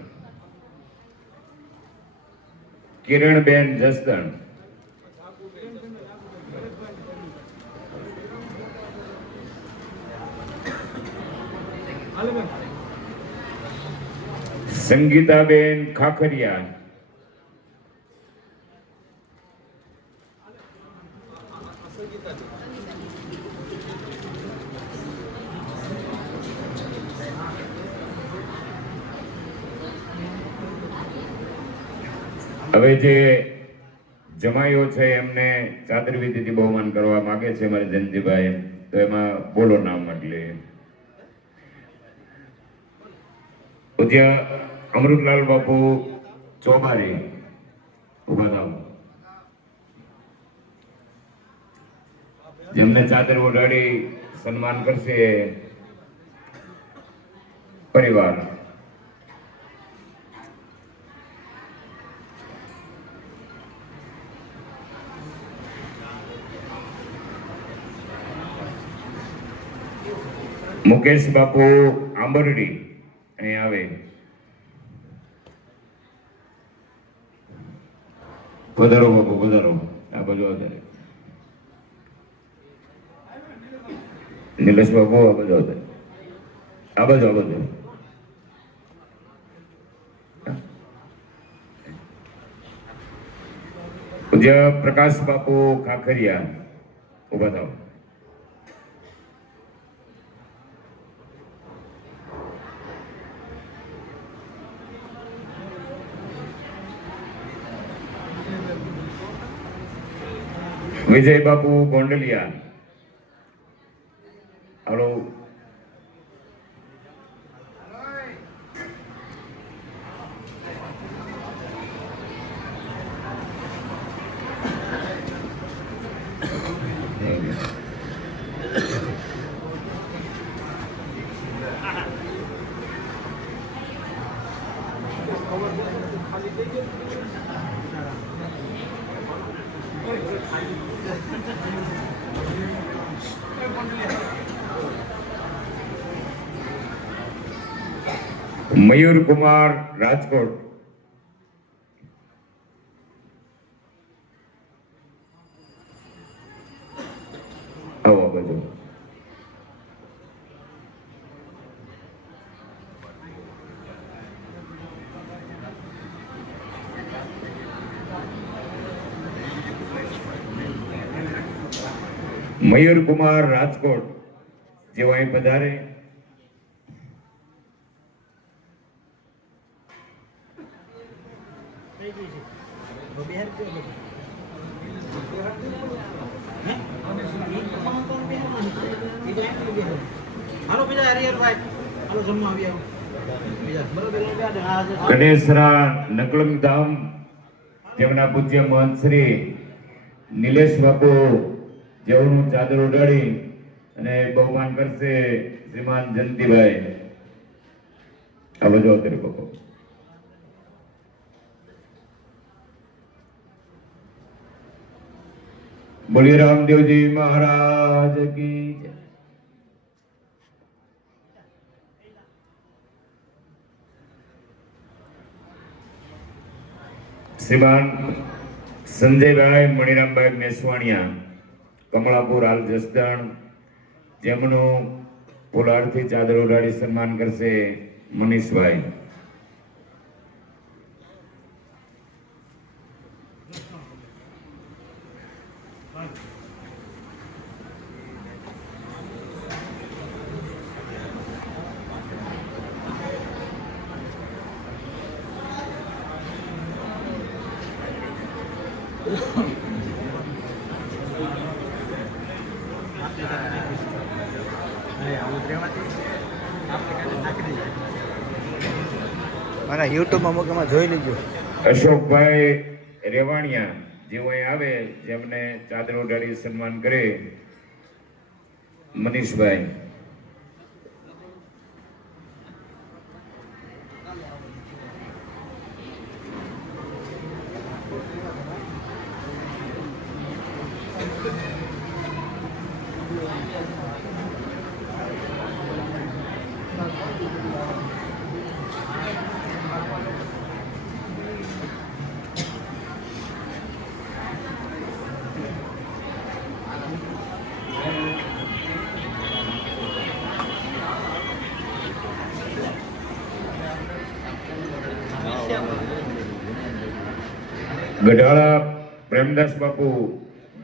કિરણબેન જસદણ, સંગીતાબેન ખાખરિયા, હવે જે જમાઈઓ છે એમને ચાદર વિધિથી બહુમાન કરવા માંગે છે મારે જયંતિભાઈ, તો એમાં બોલો નામ એટલે પૂજ્ય અમૃતલાલ બાપુ ચોબારી, ઉભા થાવ, જેમને ચાદર ઓઢાડી સન્માન કરશે પરિવાર. મુકેશ બાપુ આંબરડી અહીં આવે. વધારો બાપુ વધારો, આ બાજુ વધારે. નિલેશ બાપુ આ બાજુ વધારે, આ બાજુ આ બાજુ. પૂજ્ય પ્રકાશ બાપુ ખાખરિયા, ઉભા થાવ. વિજય બાપુ ગોંડલિયા, હાલો. મયુર કુમાર રાજકોટ, આવો બાજુ. મયુર કુમાર રાજકોટ જેઓ અહીં પધારે. ગણેશરા નકલંગ ધામ તેમના પૂજ્ય મહંત શ્રી નિલેશ બાપુ જેઓનું ચાદર ઉડાડી અને બહુમાન કરશે શ્રીમાન જયંતિભાઈ. આ બધું અત્યારે બાપુ બોલીએ રામદેવજી મહારાજ કી જય. શ્રીમાન સંજયભાઈ મણિરામભાઈ મેસવાણિયા કમળાપુર હાલ જસદણ જેમનું પોલાડથી ચાદર ઉડાડી સન્માન કરશે મનીષભાઈ. મારા યુટ્યુબમાં મુકમાં જોઈ લીધું. અશોકભાઈ રેવાણિયા જેઓ અહીં આવે જેમને ચાદર ઉડાડી સન્માન કરે મનીષભાઈ. ગઢાળા પ્રેમદાસ બાપુ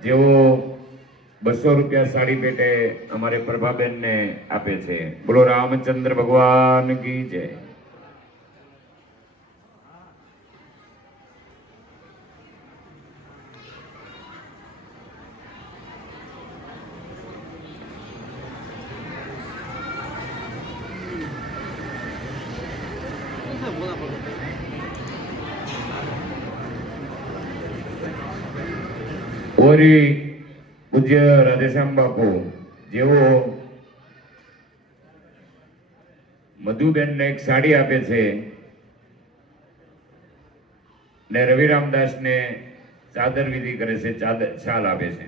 જેઓ 200 રૂપિયા સાડી પેટે અમારે પ્રભાબેનને આપે છે. બોલો રામચંદ્ર ભગવાન કી જય. ઓરી પૂજ્ય રાધેશ્યામ બાપુ જેઓ મધુબેનને એક સાડી આપે છે ને રવિ રામદાસને ચાદર વિધિ કરે છે, ચાદર શાલ આપે છે.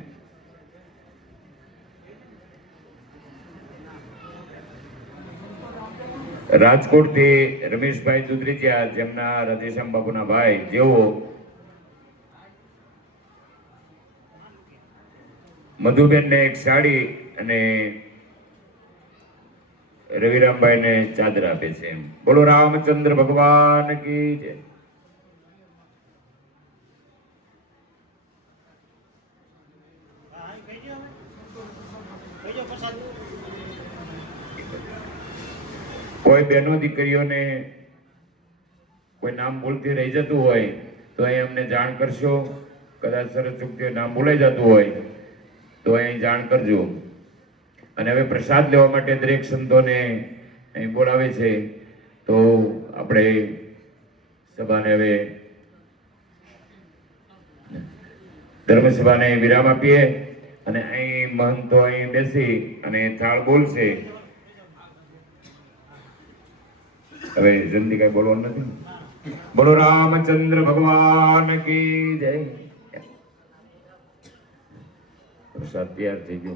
રાજકોટથી રમેશભાઈ દુધરીજીયા જેમના રાધેશ્યામ બાપુના ભાઈ જેઓ મધુબેનને એક સાડી અને રવિરામભાઈને ચાદર આપે છે. બોલો રામચંદ્ર ભગવાન કી જય. કોઈ બહેનો દીકરીઓને કોઈ નામ બોલતી રહી જતું હોય તો અહીં અમને જાણ કરશો. કદાચ સરસ ચૂકતી નામ બોલાઈ જતું હોય તો અહીં જાણ કરજો. અને હવે પ્રસાદ લેવા માટે દરેક સંતોને અહીં બોલાવે છે. તો આપણે સભાને હવે ધર્મસભાને વિરામ આપીએ અને અહીં મહંતો અહીં બેસી અને થાળ બોલશે. હવે જલ્દી કઈ બોલવાનું નથી. બોલો રામચંદ્ર ભગવાન કી જય. પ્રસાદ તૈયાર થઈ ગયો.